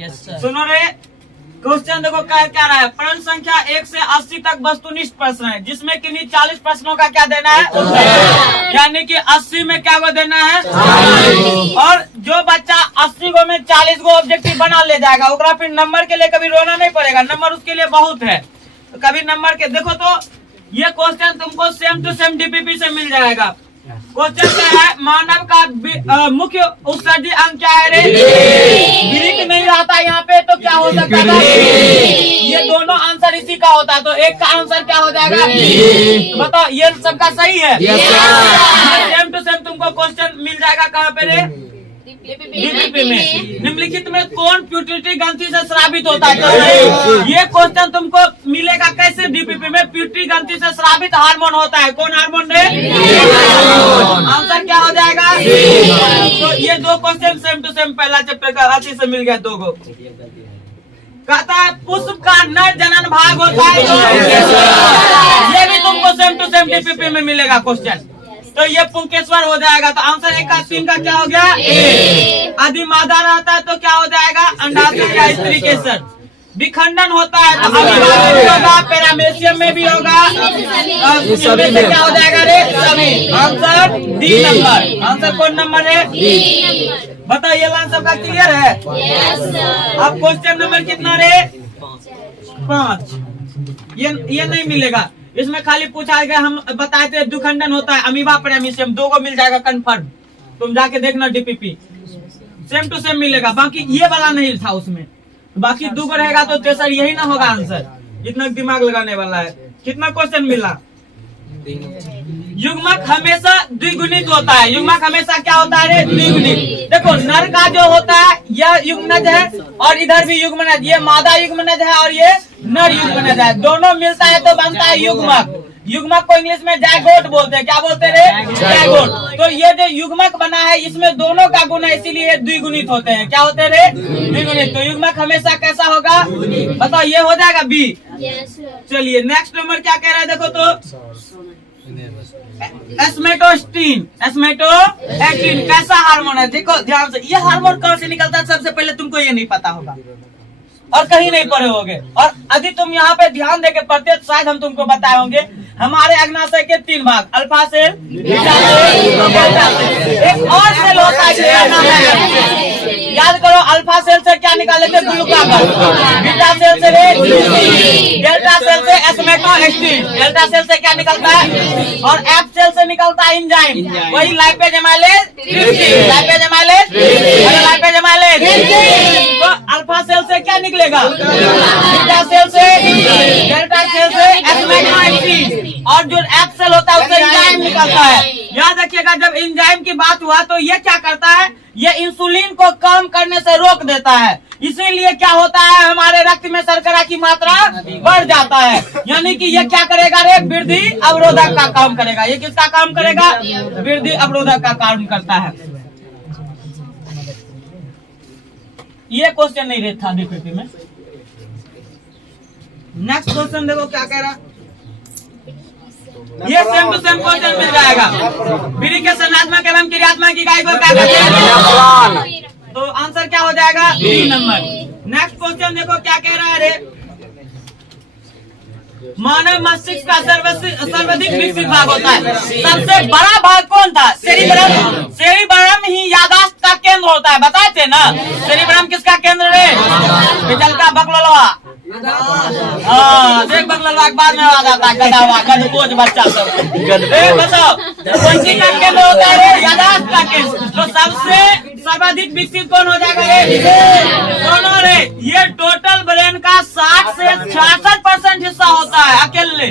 सुनो रे, क्वेश्चन देखो क्या क्या रहा है। प्रश्न संख्या 1 से 80 तक वस्तुनिष्ठ प्रश्न है, जिसमें कि 40 प्रश्नों का क्या देना है, यानी कि 80 में क्या वो देना है। और जो बच्चा 80 को में 40 को ऑब्जेक्टिव बना ले जाएगा, ओकरा फिर नंबर के लिए कभी रोना नहीं पड़ेगा, नंबर उसके लिए बहुत है। तो कभी नंबर के देखो तो ये क्वेश्चन तुमको सेम टू सेम डीपीपी से मिल जाएगा। क्वेश्चन क्या है, मानव का मुख्य उत्सर्जी अंग क्या है रे। ग्रीक नहीं रहता यहाँ पे तो क्या हो सकता है, ये दोनों आंसर इसी का होता है, तो एक का आंसर क्या हो जाएगा। बताओ ये सबका सही है। सेम टू सेम तुमको क्वेश्चन मिल जाएगा कहाँ पे रे, डीपीपी में। निम्नलिखित में कौन प्यूटरी ग्रंथि से स्रावित होता है। ये क्वेश्चन तुमको मिलेगा कैसे डीपीपी में, प्यूटरी ग्रंथि से स्रावित हार्मोन होता है। कौन हार्मोन रे, आंसर क्या हो जाएगा। तो ये दो क्वेश्चन सेम टू सेम पहला चैप्टर का अच्छे से मिल गया दो को। कहता है पुष्प का नर जनन भाग होता है, ये भी तुमको सेम टू सेम डीपीपी में मिलेगा क्वेश्चन। तो ये पुंकेश्वर हो जाएगा। तो आंसर 1 का 3 का क्या हो गया ए। आदि मादा रहता है तो क्या हो जाएगा, अंडाशय या स्त्री केसर। विखंडन होता है तो अमीबा में भी होगा, पैरामेशियम में भी होगा, इसमें से क्या हो जाएगा रे, सभी। Answer D number. आंसर कौन नंबर है, बताओ। ये लाइन सबका क्लियर है। अब क्वेश्चन नंबर कितना रे, 5। ये नहीं मिलेगा, इसमें खाली पूछा गया, हम बताए थे दुखंडन होता है अमीबा पैरामीशियम, 2 को मिल जाएगा कंफर्म। तुम जाके देखना डीपीपी सेम टू सेम मिलेगा। बाकी ये वाला नहीं था उसमें, बाकी 2 को रहेगा तो तेसर यही ना होगा आंसर। इतना दिमाग लगाने वाला है। कितना क्वेश्चन मिला, युग्मक हमेशा द्विगुणित होता है। युग्मक हमेशा क्या होता है रे, द्विगुणित। देखो नर का जो होता है यह युग्मनज है और इधर भी युग्मनज, ये मादा युग्मनज है और ये नर युग्मनज है। दोनों मिलता है तो बनता है युग्मक। युग्मक को इंग्लिश में जायगोट बोलते हैं। क्या बोलते हैं रे, जायगोट। तो ये जो युग्मक बना है इसमें दोनों का गुण है, इसीलिए द्विगुणित होते हैं। क्या होते हैं रे, द्विगुणित। तो युग्मक हमेशा कैसा होगा, बताओ। ये हो जाएगा बी। चलिए नेक्स्ट नंबर क्या कह रहा है, देखो तो एस्मेटोस्टिन। एस्मेटोस्टिन कैसा हार्मोन है, देखो ध्यान से। ये हार्मोन कहाँ से निकलता है, सबसे पहले तुमको ये नहीं पता होगा और कहीं नहीं पढ़े होगे। और यदि तुम यहाँ पे ध्यान देके पढ़ते तो शायद हम तुमको बताए होंगे। हमारे अग्नाशय के 3 भाग, alpha cell, beta cell, delta cell. एक और सेल होता है, याद करो। अल्फा सेल से क्या निकाले थे, ग्लूकागॉन। बीटा सेल से डेल्टा सेल से एस्मेटोस्टिन। डेल्टा सेल से क्या निकलता है, और एफ सेल से निकलता है एंजाइम, वही lipase amylase, lipase amylase, lipase amylase. तो अल्फा सेल से क्या निकलेगा, बीटा सेल से, डेल्टा सेल से एस्मेटोस्टिन, और जो एफ सेल होता है उससे एंजाइम निकलता है। याद रखिएगा, जब एंजाइम की बात हुआ तो ये क्या करता है, ये इंसुलिन को कम करने से रोक देता है। इसीलिए क्या होता है, हमारे रक्त में शर्करा की मात्रा बढ़ जाता है। यानी कि ये क्या करेगा रे, वृद्धि अवरोधक का काम करेगा। ये किसका काम करेगा, वृद्धि अवरोधक का काम करता है। ये क्वेश्चन नहीं रहता था डीपीपी में। नेक्स्ट क्वेश्चन देखो क्या कह रहा है, ये सेम टू सेम क्वेश्चन मिल जाएगा। विधि के संरचनात्मक एवं क्रियात्मक इकाई को क्या कहते हैं, तो आंसर क्या हो जाएगा, बी नंबर। नेक्स्ट क्वेश्चन देखो क्या कह रहा है रे, मानव मस्तिष्क का सर्वाधिक विकसित भाग होता है। सबसे बड़ा भाग कौन था, सेरिब्रम। सेरिब्रम ही याददाश्त का केंद्र होता है, बताए थे ना। सेरिब्रम किसका केंद्र है, पिछल का बकलोलवा। देख बकलोलवा के बाद में आ जाता है गधा गधकोच बच्चा सब। बताओ कौन सी का केंद्र होता है रे, याददाश्त का केंद्र। तो सबसे सर्वाधिक विकसित कौन हो जाएगा रे, दोनों रे। ये टोटल ब्रेन का 60 से 66% हिस्सा होता है अकेले।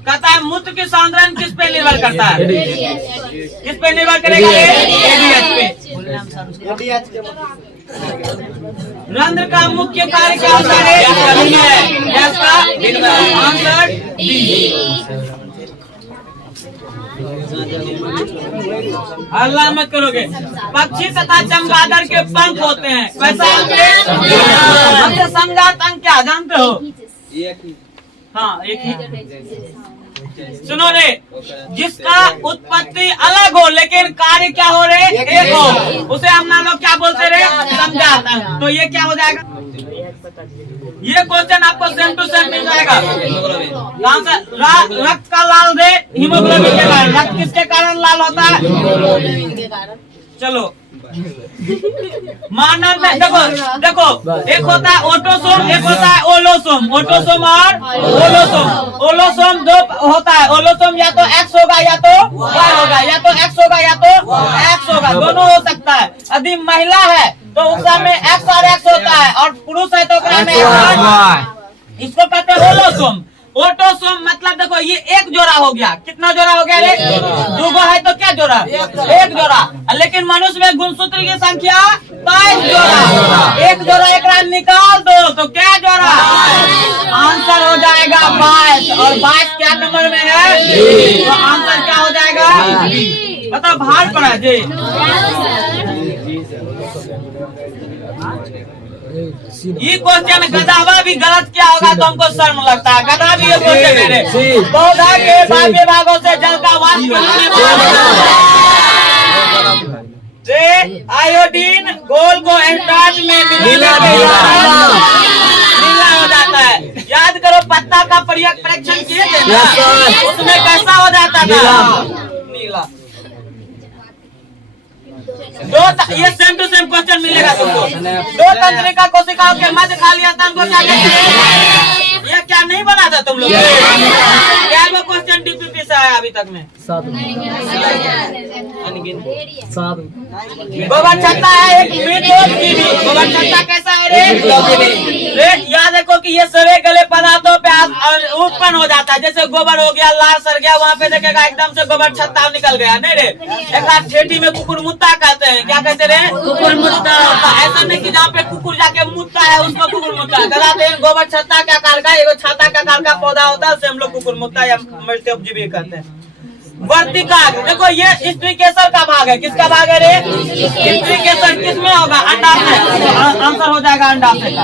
कहता है मूत्र की सांद्रण किस पे निर्भर करता है, किस पे निर्भर करेगा, एडीएच पे। रंध्र का मुख्य कार्य क्या होता है, आंसर डी। हल्ला मत करोगे। पक्षी तथा चमगादड़ के पंख होते हैं, वैसा सबसे संघात अंग क्या जानते हो, हाँ एक ही। सुनो रे, जिसका उत्पत्ति अलग हो लेकिन कार्य क्या हो रे, एक हो, उसे हम ना लोग क्या बोलते रे, समझाता है। तो ये क्या हो जाएगा, ये क्वेश्चन आपको सेम टू सेम मिल जाएगा। रक्त का लाल रे हीमोग्लोबिन के कारण, रक्त किसके कारण लाल होता है, चलो मानव में देखो एक होता है ऑटोसोम, एक होता है ओलोसोम। ऑटोसोम और ओलोसोम। ओलोसोम दो होता है, ओलोसोम या तो एक्स होगा या तो वाई होगा, या तो एक्स होगा या तो एक्स होगा, दोनों हो सकता है। यदि महिला है तो उसमें एक्स और एक्स होता है, और पुरुष है तो इसको कहते हैं ओलोसोम। ऑटोसोम मतलब देखो ये एक जोड़ा हो गया, कितना जोड़ा हो गया रे, दो है तो क्या जोड़ा, एक जोड़ा। लेकिन मनुष्य में गुणसूत्र की संख्या 22 जोड़ा, एक जोड़ा एक निकाल दो तो क्या जोड़ा, आंसर हो जाएगा 22। और 22 क्या नंबर में है, तो आंसर क्या हो जाएगा, मतलब भार पड़ा जी। ये क्वेश्चन गधावा भी गलत क्या होगा तो हमको शर्म लगता है, गधा भी ये क्वेश्चन है। पौधा के बाह्य भागों से जल का वाष्प आयोडीन घोल को स्टार्च में नीला हो जाता है। याद करो पत्ता का परीक्षण किए थे ना, उसमें कैसा हो जाता था, नीला। ये सेम टू सेम क्वेश्चन मिलेगा तुमको। दो तंत्रिका कोशिकाओं के मध्य खाली स्थान को क्या कहते हैं, ये क्या नहीं बना था तुम लोग, क्या वो क्वेश्चन डीपीपी से आया अभी तक में, गोबर छत्ता है एक गोबर छत्ता कैसा है रे, याद रखो कि ये सवे गले पदार्थों पे उत्पन्न हो जाता है। जैसे गोबर हो गया, लाल सर गया, वहाँ पे देखेगा एकदम से गोबर छत्ता निकल गया, नहीं रे। एक ठेठी में कुकुर मुत्ता कहते हैं, क्या कहते रे, कुकुर मुत्ता। ऐसा नहीं कि जहाँ पे कुकुर जाके मुत्ता है उसको कुकुर मुत्ता कहते हैं। गोबर छत्ता क्या कार का, एगो छत्ता का कार का पौधा होता है, उसे हम लोग कुकुर मुत्ता या मृत्युपजीवी कहते हैं। वर्तिकाग्र देखो ये स्त्री केसर का भाग है, किसका भाग है रे, स्त्री केसर किसमें होगा, अंडाशय। आंसर हो जाएगा अंडाशय का।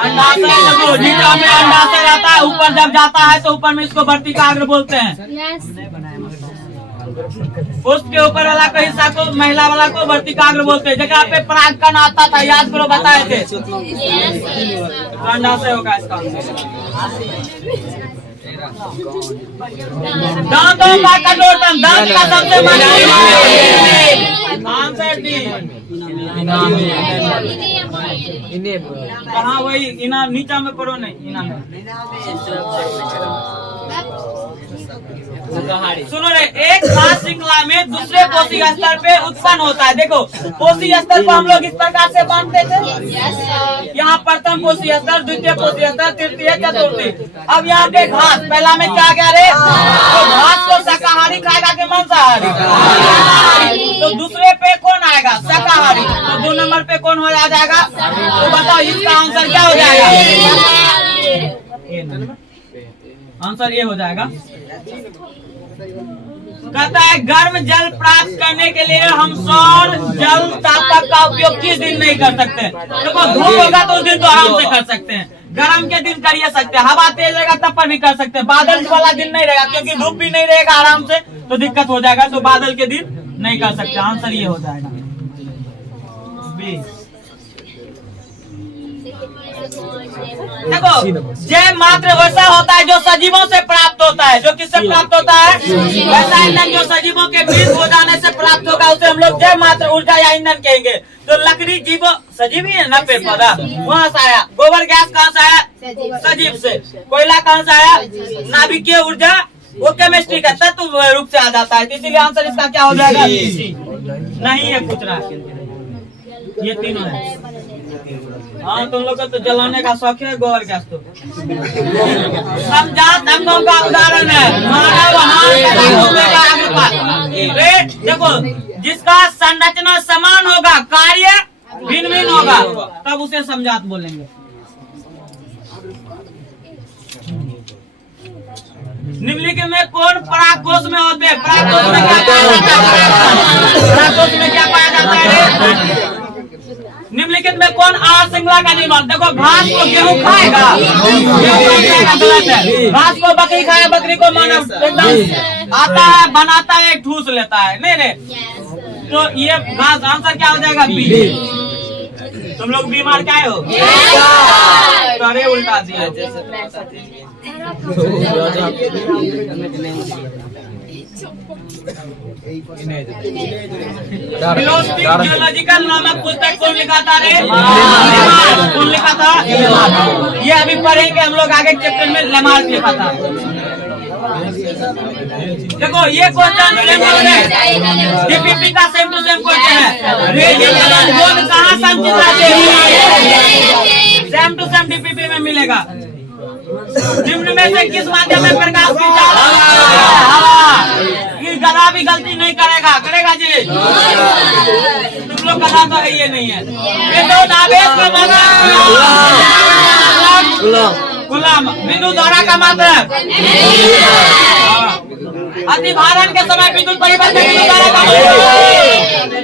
अंडाशय देखो नीचे में अंडाशय रहता है, ऊपर जब जाता है तो ऊपर में इसको वर्तिकाग्र बोलते हैं। पुष्प के ऊपर वाला का हिस्सा को, महिला वाला को वर्तिकाग्र बोलते हैं। जगह पे परागकण आता था, याद करो, बताए थे, अंडाशय होगा इसका। दांतों का कटोटन, दांत का सबसे मजबूत आंसर डी। कहाँ वही इनाम नीचा में पढ़ो, नहीं इनाम में। सुनो रे, एक खास श्रृंखला में दूसरे पोषी स्तर पे उत्पन्न होता है। देखो पोषी स्तर को हम लोग इस प्रकार से बांटते थे, यहाँ प्रथम पोषी स्तर, द्वितीय पोषी स्तर, तृतीय, चतुर्थी। अब यहाँ पे घास, पहला में क्या क्या रे, तो घास को शाकाहारी खाएगा कि मांसाहारी, तो दूसरे पे कौन आएगा, शाकाहारी। तो 2 नंबर पे कौन हो जाएगा, तो बताओ इसका आंसर क्या हो जाएगा, आंसर ये हो जाएगा। कहता है गर्म जल प्राप्त करने के लिए हम सौर जल तापक का उपयोग किस दिन नहीं कर सकते। देखो धूप होगा तो उस दिन तो आराम से कर सकते हैं, गर्म के दिन कर सकते हैं, हवा तेज रहेगा तब पर भी कर सकते हैं। बादल वाला दिन नहीं रहेगा क्योंकि धूप भी नहीं रहेगा आराम से तो दिक्कत हो जाएगा, तो बादल के दिन नहीं कर सकते। आंसर ये हो जाएगा बी। देखो जय मात्र वैसा होता है जो सजीवों से प्राप्त होता है, जो किससे प्राप्त होता है, वैसा ईंधन जो सजीवों के मृत हो जाने से प्राप्त होगा उसे हम लोग जय मात्र ऊर्जा या ईंधन कहेंगे। तो लकड़ी जीवो सजीव ही है ना, पेड़ पौधा वहाँ से आया, गोबर गैस कहाँ से आया, सजीव से, कोयला कहाँ से आया, नाभिकीय ऊर्जा, वो केमिस्ट्री का तत्व रूप से आ जाता है। इसीलिए आंसर इसका क्या हो जाएगा, नहीं है पूछ रहा, ये तीनों है। हाँ तुम लोग को तो जलाने का शौक है, गोबर गैस तो समझात अंगों का उदाहरण है। देखो जिसका संरचना समान होगा, कार्य भिन्न भिन्न होगा, तब उसे समझात बोलेंगे। निम्नलिखित में कौन परागकोश में होते हैं, परागकोश में क्या पाया जाता है, परागकोश में क्या पाया जाता है, निम्नलिखित में कौन आहार श्रृंखला का निर्माण? देखो, घास को गेहूं खाएगा, गलत है। घास को बकरी खाए, बकरी को मानव एकदम आता है, बनाता है, ठूस लेता है। नहीं, तो ये घास आंसर क्या हो जाएगा? बी। तुम लोग बीमार क्या हो? तो अरे उल्टा दिया। जियोलॉजिकल नामक पुस्तक कौन लिखा था रे? कौन लिखा था? ये अभी पढ़ेंगे हम लोग आगे चैप्टर में। लेमार्क लिखा था। देखो, ये क्वेश्चन डीपीपी का सेम टू सेम क्वेश्चन है। कहाँ संचित रहते हैं? सेम टू सेम डीपीपी में मिलेगा। निम्न में से किस माध्यम में प्रकाश की ये गधा भी गलती नहीं करेगा जी। तुम लोग गधा तो है, ये नहीं है। ये दो आवेश का मतलब गुलाम। बिंदु द्वारा का मतलब अतिभारण के समय विद्युत परिवर्तन बिंदु द्वारा का मतलब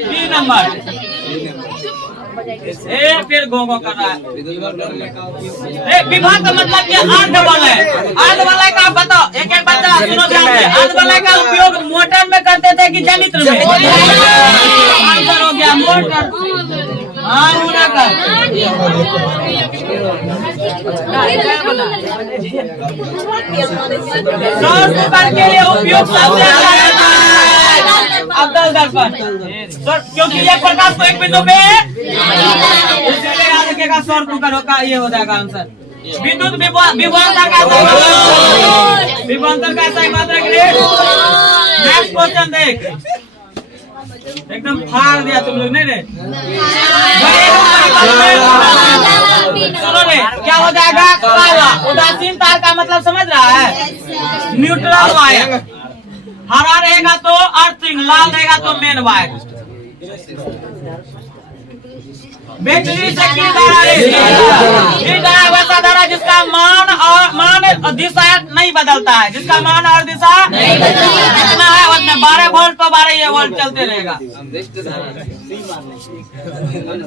3 नंबर। फिर गो कर रहा है। विभाग का मतलब क्या? अर्धवलय। अर्धवलय का बताओ, एक एक बच्चा सुनो ध्यान से। अर्धवलय का उपयोग मोटर में करते थे कि जनित्र में? आंसर हो गया मोटर। हाँ, पूरा कर। सौर कुकर के लिए उपयोग अब्दुल दर्पण, क्योंकि ये प्रकाश को एक बिंदु पे इसलिए याद रखिएगा सौर कुकर होगा। ये हो जाएगा आंसर। विद्युत विभवांतर कैसा मात्रा के लिए? नेक्स्ट क्वेश्चन देख, एकदम फाड़ दिया तुम लोग। नहीं रे, सुनो रे, क्या हो जाएगा? काला। उदासीन तार का मतलब समझ रहा है? Neutral wire. हरा रहेगा तो अर्थिंग, लाल रहेगा तो मेन वायर। बैटरी से की धारा वैसा धारा जिसका मान दिशा नहीं बदलता है, जिसका मान और दिशा कितना है उसमें 12 वोल्ट तो 12 ये वोल्ट चलते रहेगा।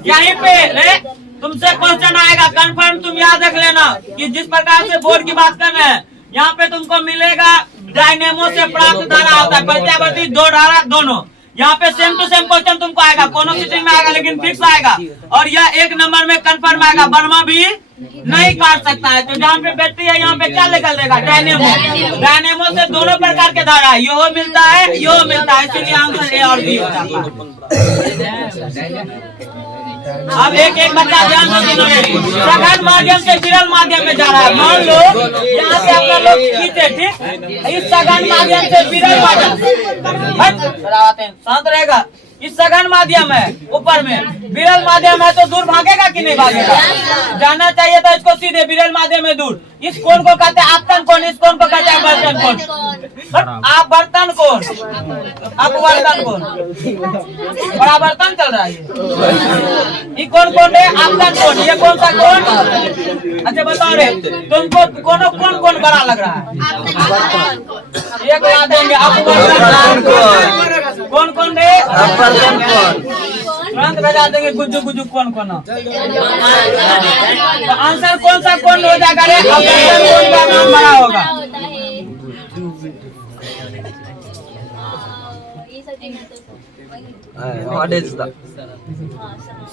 यहीं पे तुमसे क्वेश्चन आएगा कंफर्म, तुम याद रख लेना कि जिस प्रकार से बोर्ड की बात कर रहे हैं, यहाँ पे तुमको मिलेगा डायनेमो से प्राप्त धारा होता है, प्रत्यावर्ती दो धारा दोनों। यहाँ पे सेम टू सेम क्वेश्चन तुमको आएगा, कोनो सीटिंग में आएगा लेकिन फिक्स आएगा। और यह 1 नंबर में कंफर्म आएगा, बर्मा भी नहीं काट सकता है। तो जहाँ पे बैटरी है यहाँ पे क्या निकल देगा? डायनेमो। डायनेमो से दोनों प्रकार के धारा, यो मिलता है, यो मिलता है, इसीलिए आंसर ए और बी होता है। अब एक एक बच्चा ध्यान से सघन माध्यम से विरल माध्यम में जा रहा है। मान लो यहाँ से अपना लोग खींचे, ठीक, इस सघन माध्यम से विरल माध्यम शांत रहेगा। इस सघन माध्यम है ऊपर में, विरल माध्यम है तो दूर भागेगा कि नहीं भागेगा? जाना चाहिए था इसको सीधे, विरल माध्यम में दूर। इस कोण को कहते हैं आपतन कोण, इस कोण को कहते हैं अपवर्तन कोण। आपवर्तन कोण, अपवर्तन कोण, परावर्तन चल रहा है। ये कौन है? आपतन कोण। ये कौन सा कोण? अच्छा बताओ रे, तुमको कौन बड़ा लग रहा है? ये बता देंगे अपवर्तन कौन रे? अपवर्तन कोण। तुरंत बता देंगे गुज्जू कौन। तो आंसर कौन सा कौन हो जाएगा रे? अपवर्तन कोण का नाम बड़ा होगा।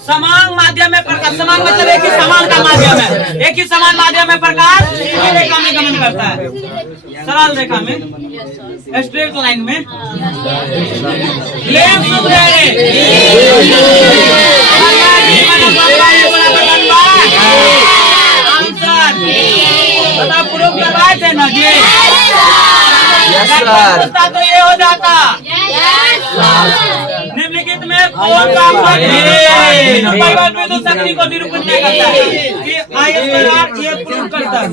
समान माध्यम में प्रकाश, समान मतलब एक ही समान का माध्यम है, एक ही समान माध्यम में प्रकाश सीधी रेखा में गमन करता है, सरल रेखा में, स्ट्रेट लाइन में। आंसर प्रूफ लगाए थे ना जी? तो ये हो जाता। निम्नलिखित में कौन सा परिवहन विद्युत शक्ति को निरूपण नहीं करता है? ये प्रूव करता है।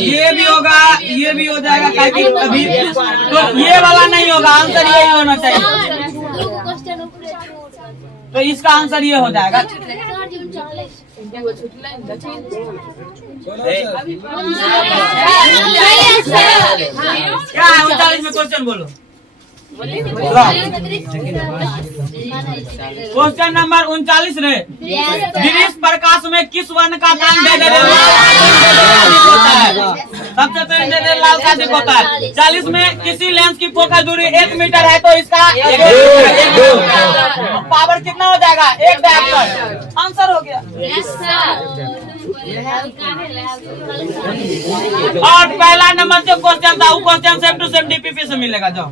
ये भी होगा, ये भी हो जाएगा, ताकि अभी तो ये वाला नहीं होगा, आंसर यही होना चाहिए। तो इसका आंसर ये हो जाएगा। क्या है 39 में क्वेश्चन बोलो? क्वेश्चन नंबर 39 रे। गिरीश प्रकाश में किस वर्ण का रंग दे दे होता है? सबसे पहले दे दे लाल का अधिक होता है। 40 में किसी लेंस की फोकस दूरी 1 मीटर है तो इसका पावर कितना हो जाएगा? 1 डायप्टर। आंसर हो गया। और पहला नंबर जो क्वेश्चन था वो question same to same DPP से मिलेगा। जाओ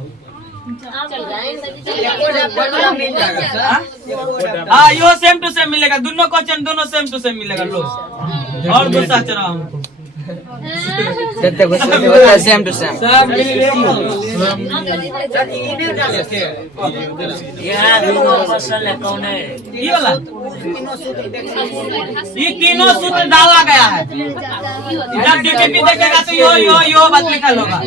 हाँ यो सेम टू सेम मिलेगा। दोनों क्वेश्चन दोनों सेम टू सेम मिलेगा। लो और गुस्सा चढ़ा हमको सेम टू सेम ये तीनों सूत्र डाला गया है। जब डीपीपी देखेगा तो यो बात लिखल होगा।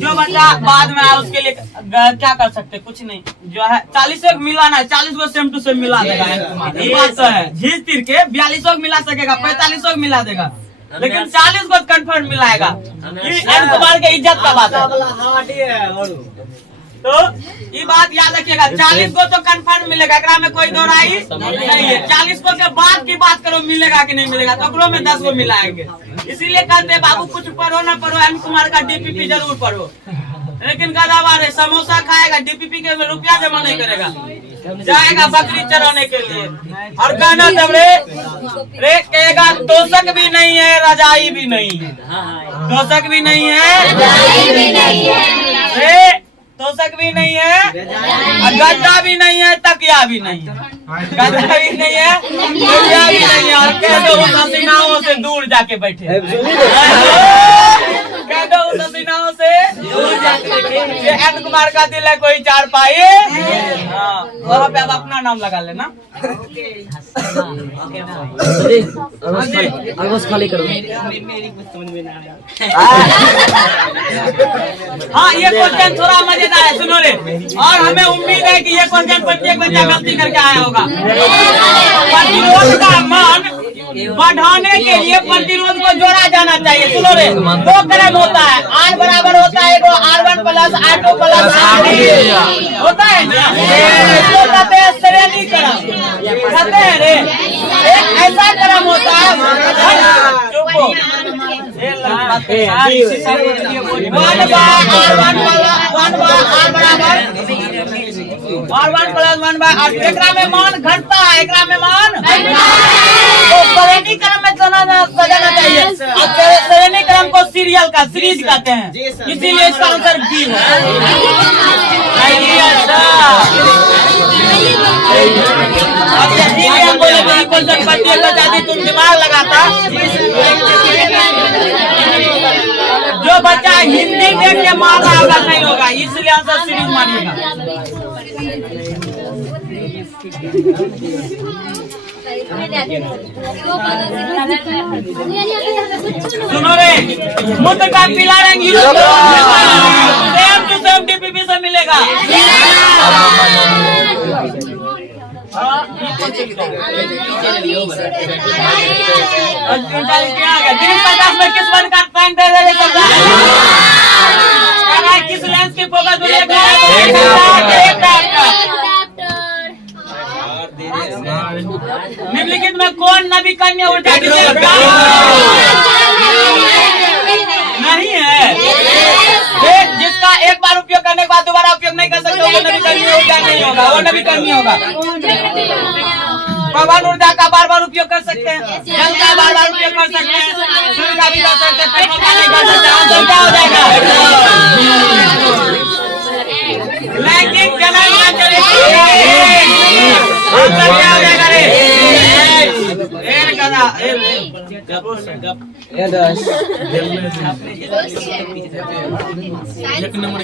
जो बच्चा बाद में आया उसके लिए क्या कर सकते? कुछ नहीं। जो है 40 को मिलाना है, 40 को सेम टू सेम मिला देगा। ये बात तो है। झील तीर के 42 को मिला सकेगा, 45 को मिला देगा, लेकिन 40 को कंफर्म मिलाएगा। ये एन कुमार के इज्जत का बात है। तो ये बात याद रखिएगा। 40 को तो कंफर्म मिलेगा, एकरा में कोई दोहराई नहीं है। 40 को के बाद की बात करो मिलेगा कि नहीं मिलेगा, तो में 10 को मिलाएंगे। इसीलिए कहते हैं बाबू कुछ पढ़ो ना पढ़ो, एन कुमार का डीपीपी जरूर पढ़ो। लेकिन गदावार है, समोसा खाएगा, डीपीपी के रुपया जमा नहीं करेगा, जाएगा बकरी चराने के लिए। और कहना तब रे कहेगा तोशक भी नहीं है, रजाई भी नहीं है। तोशक भी नहीं है, तोशक भी नहीं है, गद्दा भी नहीं है, तकिया भी नहीं है। गद्दा भी नहीं है, तकिया भी नहीं है। और कह दो उस हसीनाओं से दूर जाके बैठे, कह दो उस हसीनाओं से दूर जाके बैठे। ये एन कुमार का दिल है कोई चार पाए। हाँ वहाँ पे आप अपना नाम लगा लेना। खाली करो। हाँ ये क्वेश्चन थोड़ा मजेदार है, सुनो रे। और हमें उम्मीद है कि ये क्वेश्चन प्रत्येक बच्चा गलती करके आया होगा। प्रतिरोध का मान बढ़ाने के लिए प्रतिरोध को जोड़ा जाना चाहिए। सुनो रे, 2 क्रम होता है। R बराबर होता है R1 plus R2 plus R3 होता है ना। इसको कहते हैं श्रेणी क्रम, कहते हैं रे। एक ऐसा क्रम होता है, चुप R1 प्लस 1 बाय R2। एकरा में मान घटता है, एकरा में मान तो श्रेणी क्रम में सजाना चाहिए। श्रेणी क्रम को सीरियल का सीरीज कहते हैं, इसीलिए इसका आंसर बी है। तुम दिमाग लगाता। जो बच्चा हिंदी देख के मार रहा होगा नहीं होगा, इसलिए आंसर सीरीज मानिएगा। सुनो रे, मुद्द का पीला रंग सेम टू सेम डीपीपी से मिलेगा। गिरीश प्रकाश में किस वर्ण का रंग दे दे? किस लेंस की फोकस निम्नलिखित में कौन नबी कन्या उल्टा नहीं है? जिसका एक बार उपयोग करने के बाद दोबारा उपयोग नहीं कर सकते वो नबी कन्या ऊर्जा नहीं होगा, वो नबी कन्या होगा। पवन ऊर्जा का बार बार उपयोग कर सकते हैं, जल का बार बार उपयोग कर सकते हैं, सूर्य का भी कर सकते हैं, पेड़ का नहीं कर सकते। आंसर क्या हो जाएगा? लैंगिक जनन आंसर क्या हो जाएगा रे? एक नंबर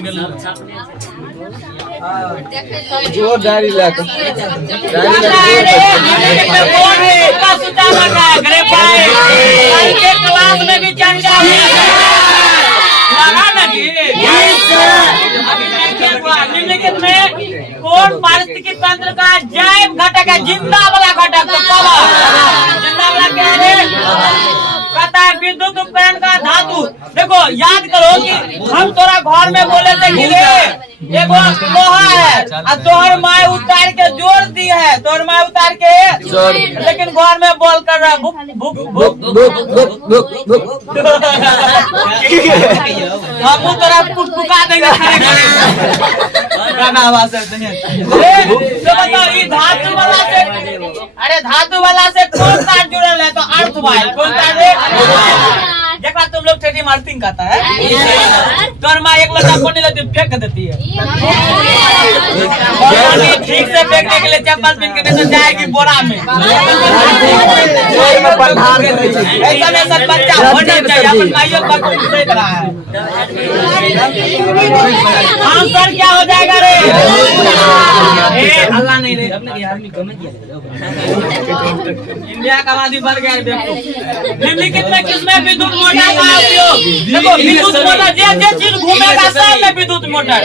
जो डायरी लाकर क्लास में भी चर्चा निम्नलिखित में कौन पारिस्थितिकी तंत्र का जैव घटक है? जिंदा वाला घटक। तो जिंदा वाला क्या है? कहता है विद्युत उपकरण का धातु। देखो देखो याद करो कि हम तोरा घर में बोले थे कि रे एगो लोहा है और तोहर माँ उतार के जोड़ दी है, तोहर माँ उतार के लेकिन घर में बोल कर रहा बुक बुक बुक हम तोरा पुका देंगे गाना आवाज से तो बताओ ये धातु वाला से, अरे धातु वाला से कौन तार जुड़ल है? तो अर्थ वाइल कौन तार है? जगह तुम लोग ठेठी मार्टिंग कहता है तोर माँ एक लोटा कोने लेती फेंक देती है, ठीक से फेंकने के लिए चप्पल पहन के नहीं तो जाएगी बोरा में। ऐसा में सब बच्चा होना चाहिए, अपन माइयों का सही रहा है। आंसर क्या हो जाएगा रे? अल्लाह नहीं रे, इंडिया का आबादी बढ़ गया है। निम्नलिखित में किसमें विद्युत मोटर का उपयोग? देखो विद्युत मोटर जे चीज घूमेगा सब में विद्युत मोटर,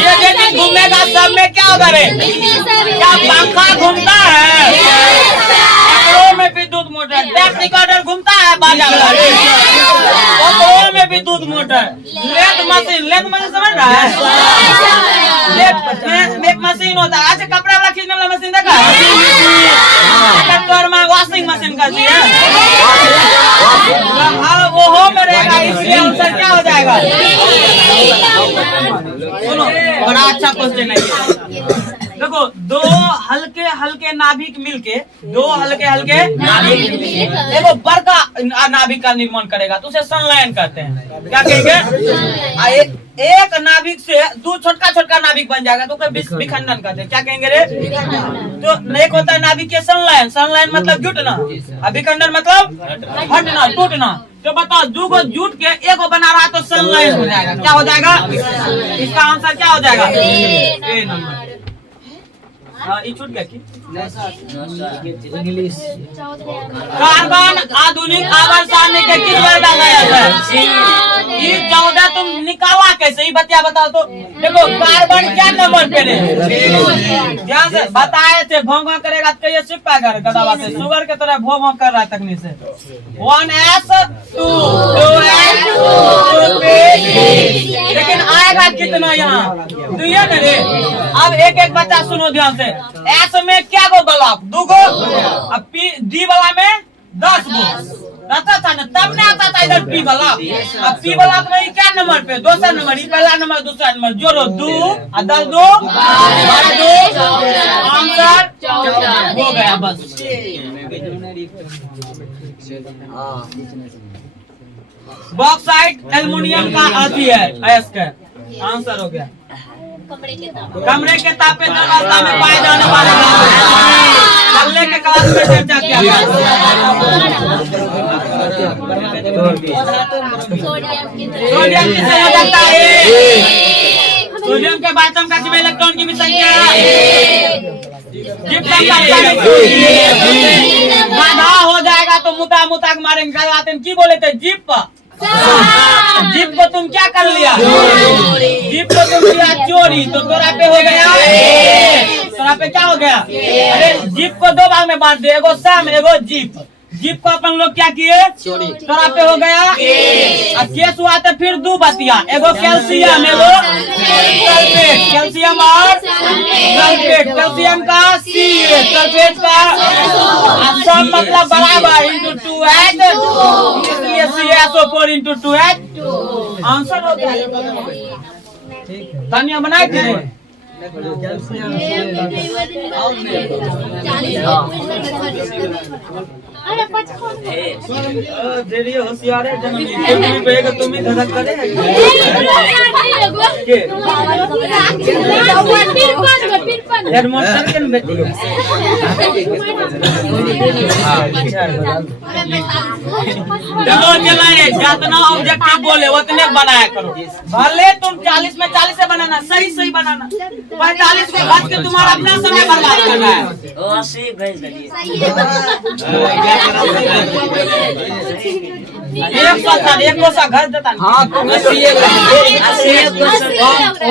ये चीज घूमेगा सब में क्या होगा रे? क्या पंखा घूमता है? में विद्युत मोटर, टैप रिकॉर्डर घूमता है बाजा वाला में विद्युत मोटर, लेथ मशीन समझ रहा है? एक मशीन होता है, अच्छा कपड़ा वाला खींचने वाला मशीन देखा है? वॉशिंग मशीन करती है, हाँ वो हो में रहेगा, इसलिए आंसर क्या हो जाएगा? सुनो बड़ा अच्छा क्वेश्चन है। देखो दो हल्के हल्के नाभिक मिलके, दो हल्के हल्के नाभिक देखो बड़का नाभिक का निर्माण करेगा तो उसे संलयन कहते हैं। क्या कहेंगे? एक नाभिक से दो छोटका छोटका नाभिक बन जाएगा तो उसे विखंडन कहते हैं। क्या कहेंगे रे? तो एक होता है नाभिक के संलयन, संलयन मतलब जुटना, और विखंडन मतलब हटना टूटना। तो बताओ दो को जुट के एक को बना रहा है तो संलयन हो जाएगा। क्या हो जाएगा? इसका आंसर क्या हो जाएगा? ए नंबर। ये छूट गया की? कार्बन आधुनिक आवर्त सारणी के किस बार डाला जाता है? ये 14 तुम निकाला कैसे? ये बतिया बताओ तो। देखो कार्बन क्या नंबर पे है? ध्यान से बताए थे, भों करेगा तो ये सिप पाएगा गदावा से, शुगर की तरह भों कर रहा है तकनीक से। 1s2 लेकिन आएगा कितना यहाँ? तो ये नहीं। अब एक एक बच्चा सुनो ध्यान से। एस में क्या गो ब्लॉक? 2 गो। अब डी वाला में 10 गो रहता था ना, तब नहीं आता था इधर पी ब्लॉक। अब पी ब्लॉक में क्या नंबर पे? दूसरा नंबर, पहला नंबर दूसरा नंबर जोड़ो 2 और 10 2 आंसर हो गया बस। बॉक्साइट एल्युमिनियम का अति है एस का आंसर हो गया। कमरे के तापे अवस्था में पाए जाने वाले कल्ले के क्लास में चर्चा किया गया। सोडियम किसे हो जाता है? सोडियम के बातम का इलेक्ट्रॉन की भी संख्या बाधा हो जाएगा तो मुता मुता मारेंगे। की बोले थे जीप जीप को तुम क्या कर लिया? जीप को तुम किया चोरी, तो तोरा पे हो गया तोरा पे क्या हो गया? अरे जीप को 2 भाग में बांट दे, एगो सम एगो जीप। जीप को अपन लोग क्या किए? चोरी। तोरा पे हो गया और केस हुआ तो फिर 2 बतिया, एगो कैल्शियम एगो सल्फेट, कैल्शियम और सल्फेट, कैल्शियम का सी सल्फेट का सब मतलब बराबर इंटू 2H, इसलिए CaSO4 इंटू 2H आंसर हो गया। धनिया बनाए थे होशियार है तुम ही धड़क करे जितना ऑब्जेक्टिव बोले उतने बनाया करो। भले तुम 40 में 40 से बनाना, सही सही बनाना। 45 को घट के तुम्हारा अपना समय बर्बाद करना है। 80 भेज दीजिए। 100 घर देता। हाँ तो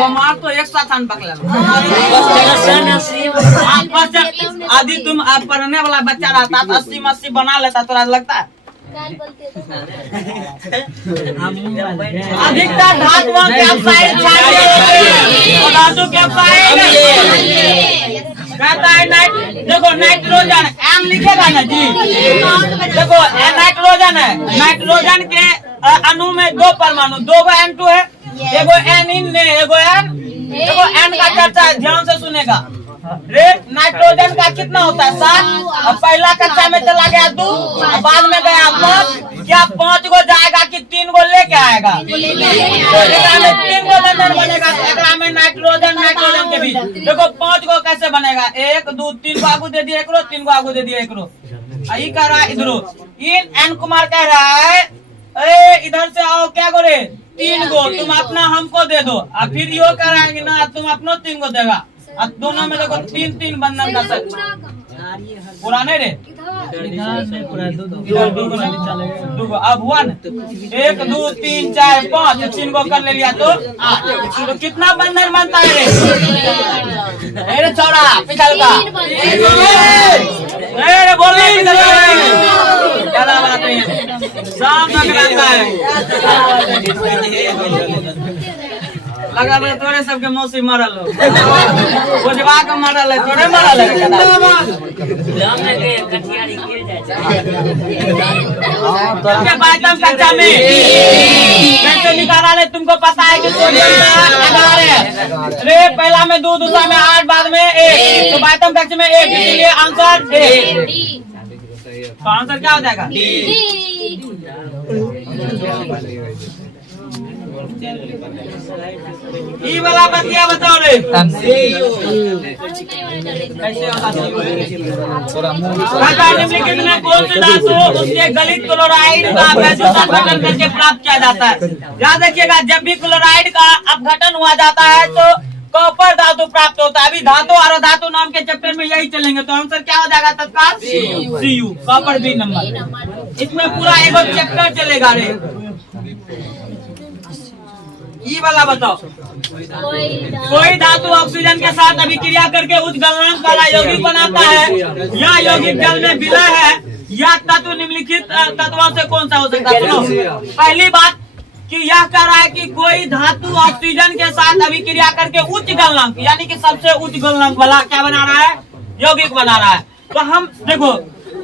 हमार तो 100 पकड़ा। आदि तुम पढ़ने वाला बच्चा रहता तो 80 में 80 बना लेता, तो लगता है अधिकतर धातुओं के ऑक्साइड क्षारीय होते हैं और धातु के ऑक्साइड कहता है देखो नाइट्रोजन एन लिखेगा ना जी। देखो नाइट्रोजन है, नाइट्रोजन के अणु में 2 परमाणु, 2 गो N2 है, एगो N इन ने एगो N। देखो N का चर्चा ध्यान से सुनेगा। रे नाइट्रोजन का कितना होता है 7, और पहला कक्षा में चला गया 2, बाद में गया 5। क्या 5 गो जाएगा कि 3 गो लेके आएगा? एकरा में 3 गो बंधन बनेगा। एकरा में नाइट्रोजन के बीच देखो 5 गो कैसे बनेगा, 1 2 3 गो आगू दे दिया एकरो, 3 गो आगू दे दिया एकरो। यही कह रहा है इधरो इन N कुमार कह रहा है अरे इधर से आओ, क्या करो रे 3 गो तुम अपना हमको दे दो। और फिर यो कह रहा है कि ना तुम अपनो 3 गो देगा। अब दोनों में देखो 3 बंधन का सेट पुराने रे दो। अब हुआ ना 1 2 3 4 5, 3 गो कर ले लिया तो 8। तो कितना बंधन बनता है रे चौड़ा पिछल का बोल ज्यादा बात नहीं है, शाम तक रहता है। लगा तोरे सबके मौसी मरल हो, बुझवा के मरल है, तोरे मरल है। कक्षा में कैसे निकाला ले तुमको पता है कि सोडियम 11 है। रे पहला में 2, दूसरा में 8, बाद में 1, तो बाइतम कक्षा में 1, इसलिए आंसर D। तो आंसर क्या हो जाएगा? ये वाला बतिया बताओ रे निम्नलिखित में कौन से धातु उसके गलित क्लोराइड का अपघटन करके प्राप्त किया जाता है? याद रखिएगा जब भी क्लोराइड का अपघटन हुआ जाता है तो कॉपर धातु प्राप्त होता है। अभी धातु और धातु नाम के चैप्टर में यही चलेंगे, तो आंसर क्या हो जाएगा तत्काल? Cu copper 2 number. इसमें पूरा एक चैप्टर चलेगा रे। ये वाला बताओ कोई धातु ऑक्सीजन के साथ अभिक्रिया करके उच्च गलनांक वाला यौगिक बनाता है, यह यौगिक जल में विलय है, यह तत्व निम्नलिखित तत्वों से कौन सा हो सकता है? पहली बात कि यह कह रहा है कि कोई धातु ऑक्सीजन के साथ अभिक्रिया करके उच्च गलनांक यानी कि सबसे उच्च गलनांक वाला क्या बना रहा है? यौगिक बना रहा है। तो हम देखो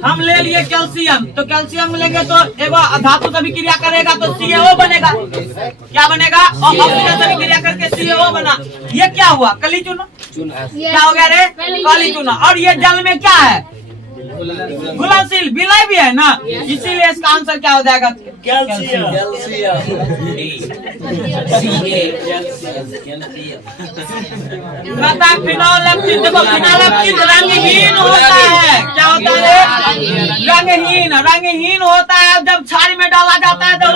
हम ले लिए कैल्शियम, तो कैल्शियम लेंगे तो एगो धातु से अभिक्रिया करेगा तो CaO बनेगा। क्या बनेगा? और ऑक्सीजन से अभिक्रिया करके CaO बना। ये क्या हुआ? कली चूना। क्या हो गया रे? काली चूना। और ये जल में क्या है? घुलनशील, विलय भी है ना, इसीलिए इसका आंसर क्या हो जाएगा? कैल्शियम। फिनोलेप्टिन। देखो फिनोलेप्टिन रंगहीन होता है। क्या होता है? रंगहीन होता है। जब छारी में डाला जाता है तो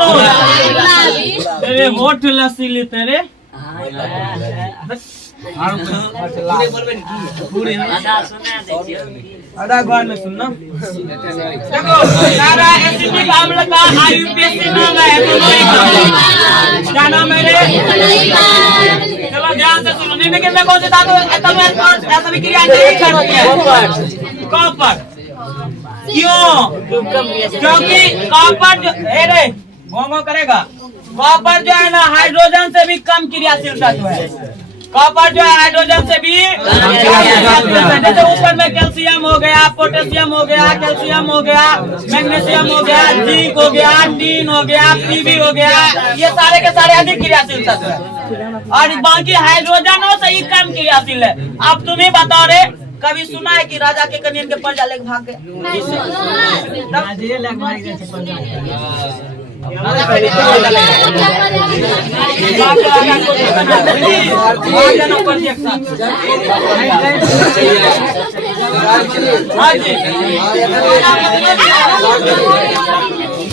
तेरे होठ लसीले तेरे आधा घर में सुनना। देखो सारा एसिटिक अम्ल का IUPAC नाम है। क्या नाम है रे? चलो ध्यान से सुनो। निम्नलिखित में कौन से धातु ऐसा विक्रिया नहीं करती है? कॉपर। क्यों? क्योंकि कॉपर जो रे घोंघो करेगा। कॉपर जो है ना हाइड्रोजन से भी कम क्रियाशील तत्व है। कॉपर जो है हाइड्रोजन से भी जैसे ऊपर में कैल्शियम हो गया, पोटेशियम हो गया, कैल्शियम हो गया, मैग्नीशियम हो गया, जिंक हो गया, टीन हो गया, पीबी हो गया, ये सारे के सारे अधिक क्रियाशील तत्व है और बाकी हाइड्रोजनों से ही कम क्रियाशील है। अब तुम्हें बताओ रे कभी सुना है कि राजा के कन्या के पर्जा लेके भाग गए?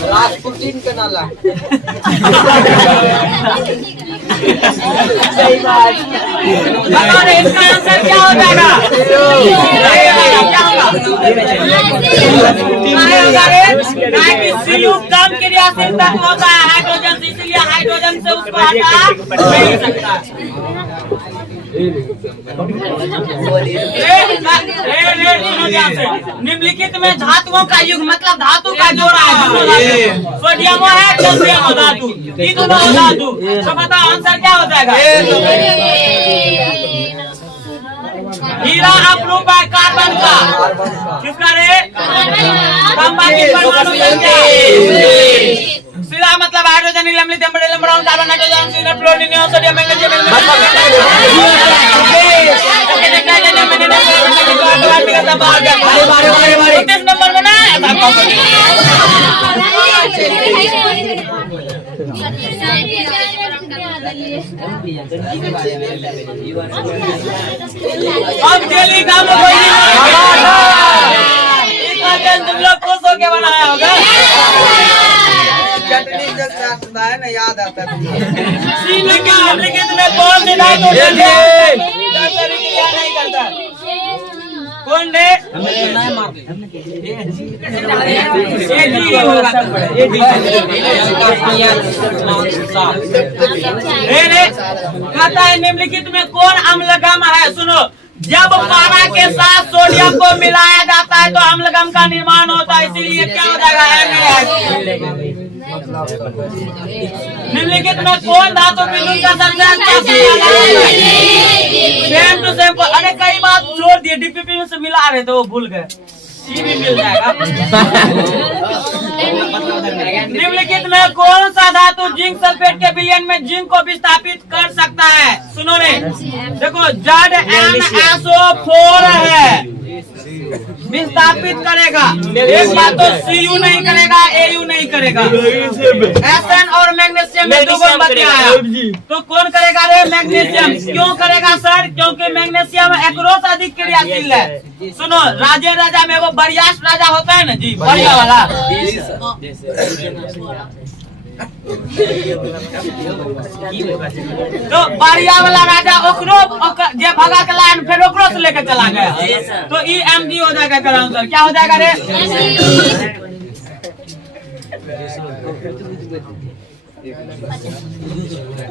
रास्पुटिन का नाला। सही बात। इसका आंसर क्या हो जाएगा? कम क्रियाशील तत्व होता है हाइड्रोजन से, इसलिए हाइड्रोजन से उसको हटा नहीं सकता। सुनो ध्यान से। निम्नलिखित में धातुओं का युग मतलब धातु का जोड़ा है। सोडियम है, कैल्शियम धातु, ये दोनों धातु। तो बताओ आंसर क्या हो जाएगा? हीरा अपरूप है कार्बन का। किसका रे? तांबा की परमाणु संख्या। शिला मतलब hydrogen, helium, lithium, beryllium, boron, carbon, nitrogen, oxygen, fluorine, neon, sodium, magnesium, number में ना अब डेली काम तुम लोग खुश होके बनाया होगा। चटनी जब चाटता है ना याद आता है। लेकिन तुम्हें कौन देना तो नहीं करता। कौन दे? कहता है निम्नलिखित में कौन अम्लगम है? सुनो, जब पारा के साथ सोडियम को मिलाया जाता है तो अम्लगम का निर्माण होता है, इसीलिए क्या हो जाएगा? निम्नलिखित में कौन धातु विद्युत का सबसे अच्छा सेम टू सेम? अरे कई बात छोड़ दिए, डीपीपी में से मिला रहे थे वो भूल गए, ये भी मिल जाएगा। निम्नलिखित में कौन सा धातु जिंक सल्फेट के विलयन में जिंक को विस्थापित कर सकता है? सुनो रे, देखो ZnSO4 है, विस्थापित करेगा। एक बात तो Cu नहीं करेगा, Au नहीं करेगा। Sn और मैग्नीशियम में दो गुण बच आया, तो कौन करेगा रे? मैग्नीशियम। क्यों करेगा सर? क्योंकि मैग्नीशियम एक्रोस अधिक क्रियाशील है। सुनो, राजे राजा में वो बरियास राजा होता है ना जी, बढ़िया वाला, तो बारिया वाला राजा ओकरो जे भगा के लाइन फिर ओकरो से लेकर चला गया, तो ई MG हो जाएगा। कर आंसर क्या हो जाएगा रे?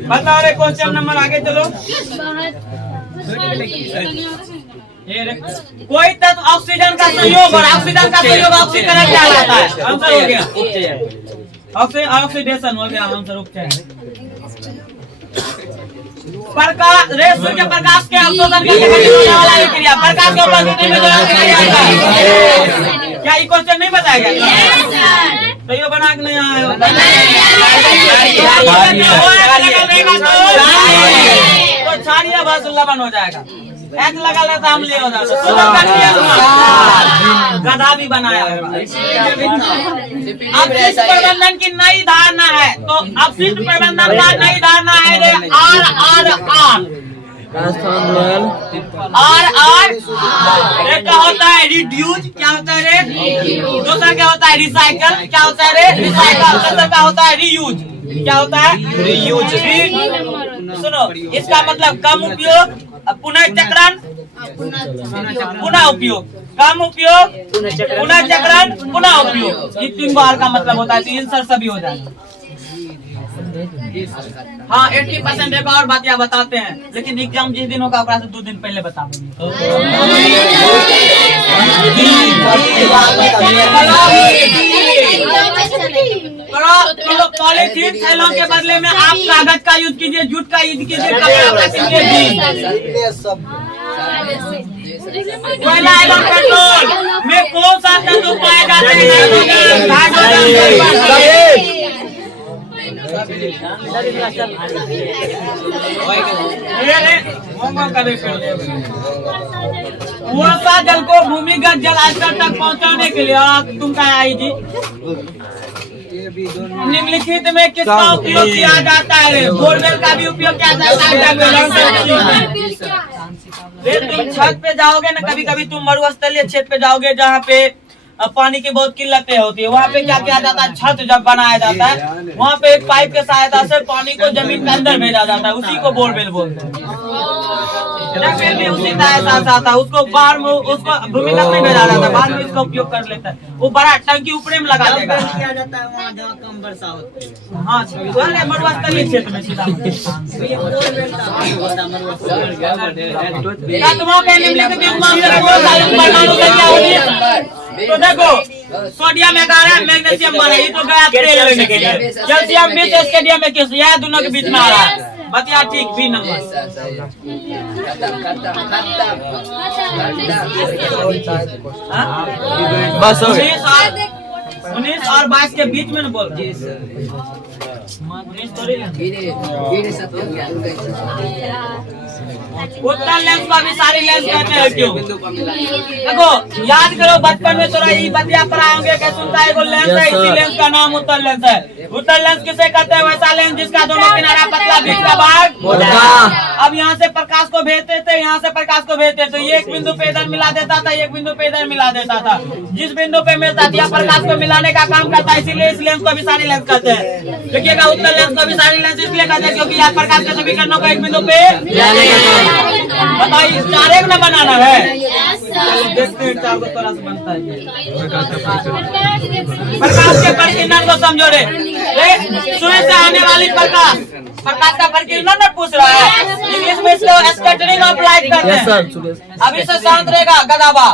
बताओ रे, क्वेश्चन नंबर आगे चलो। कोई तत्व ऑक्सीजन का संयोग और ऑक्सीजन का संयोग ऑक्सीकरण क्या कहलाता है? आंसर हो गया ऑक्सीडेशन हो गया। आंसर उपचय। प्रकाश रे सूर्य प्रकाश के अवशोषण करने होने वाला एक क्रिया, प्रकाश के उपस्थिति में जो क्रिया है। क्या ये क्वेश्चन नहीं बताया गया? तो ये बना के नहीं आया तो छाड़िया बस लबन हो जाएगा। एक लगा लेता अम्लीय हो जाता, गधा भी बनाया है। अपशिष्ट प्रबंधन की नई धारणा है, तो अपशिष्ट प्रबंधन का नई धारणा है रे RRR। एक क्या होता है? रिड्यूज। क्या होता है रे? दूसरा क्या होता है? रिसाइकल। क्या होता है रे? रिसाइकल। तीसरा क्या होता है? रीयूज। क्या होता है? रीयूज। सुनो, इसका मतलब कम उपयोग, पुनः चक्रण, पुनः उपयोग, कम उपयोग, पुनः चक्रण, पुनः उपयोग। ये 3 बार का मतलब होता है, तो आंसर सभी हो जाएगा। हाँ, 80% एक और बात यहाँ बताते हैं, लेकिन एग्जाम जिस दिन होगा से 2 दिन पहले बता देंगे। पॉलीथीन थैलों के बदले में आप कागज का यूज कीजिए, जूट का यूज कीजिए, कपड़ा का कीजिए। कोयला एवं पेट्रोल में कौन सा तत्व पाए जाते हैं? वर्षा जल को भूमिगत जल स्तर तक पहुंचाने के लिए तुम क्या आई जी? निम्नलिखित में किसका उपयोग किया जाता है? बोरवेल का भी उपयोग किया जाता है। तुम छत पे जाओगे ना, कभी कभी तुम मरुस्थलीय क्षेत्र पे जाओगे जहाँ पे पानी की बहुत किल्लतें होती है, वहाँ पे क्या किया जाता है? छत जब बनाया जाता है, वहाँ पे एक पाइप के सहायता से पानी को जमीन के अंदर भेजा जाता है, उसी को बोरवेल बोलते हैं। फिर भी उसी का एहसास आता है। उसको बाहर में उसको भूमि तक नहीं भेजा जाता, बाद में इसका उपयोग कर लेता है। वो बड़ा टंकी ऊपरे में लगा देगा। किया जाता है वहाँ जहाँ कम वर्षा होती है। हाँ मरुस्थलीय क्षेत्र में सीधा क्या तुम्हारे निम्नलिखित मामले में परमाणु संख्या होगी? तो देखो सोडियम 11 मैग्नीशियम 12 ये तो गया तेल लेने के लिए। कैल्शियम 20 स्केडियम 21 यह दोनों के बीच में आ रहा है। बतिया ठीक भी नंबर बस हो गया। 19 और 22 के बीच में न बोल रहा है। 19 थोड़ी ना। उत्तल लेंस को भी सारी लेंस कहते हैं क्यों? देखो याद करो बचपन में थोड़ा ये बतिया पढ़ाएंगे कि सुनता है वो लेंस है, इसी लेंस का नाम उत्तल लेंस है। उत्तल लेंस किसे कहते हैं? वैसा लेंस जिसका दोनों किनारा पतला बीच का भाग मोटा। अब यहाँ से प्रकाश को भेजते थे, यहाँ से प्रकाश को भेजते तो ये एक बिंदु पे इधर मिला देता था, एक बिंदु पे इधर मिला देता था। जिस बिंदु पे मिलता था प्रकाश को मिलाने का काम करता है, इसीलिए इस लेंस को भी सारी लेंस कहते हैं। देखिएगा उत्तल लेंस को भी सारी लेंस इसलिए कहते हैं क्योंकि यहाँ प्रकाश के सभी किरणों को एक बिंदु पे बताइए चारे न बनाना है। देखते हैं चार को थोड़ा सा बनता है। प्रकाश के परिकिरण को समझो रे। सूर्य से आने वाली प्रकाश का परिकिरण न पूछ रहा है। इंग्लिश में इसको स्कैटरिंग ऑफ लाइट कहते हैं। अभी से शांत रहेगा गदाबा।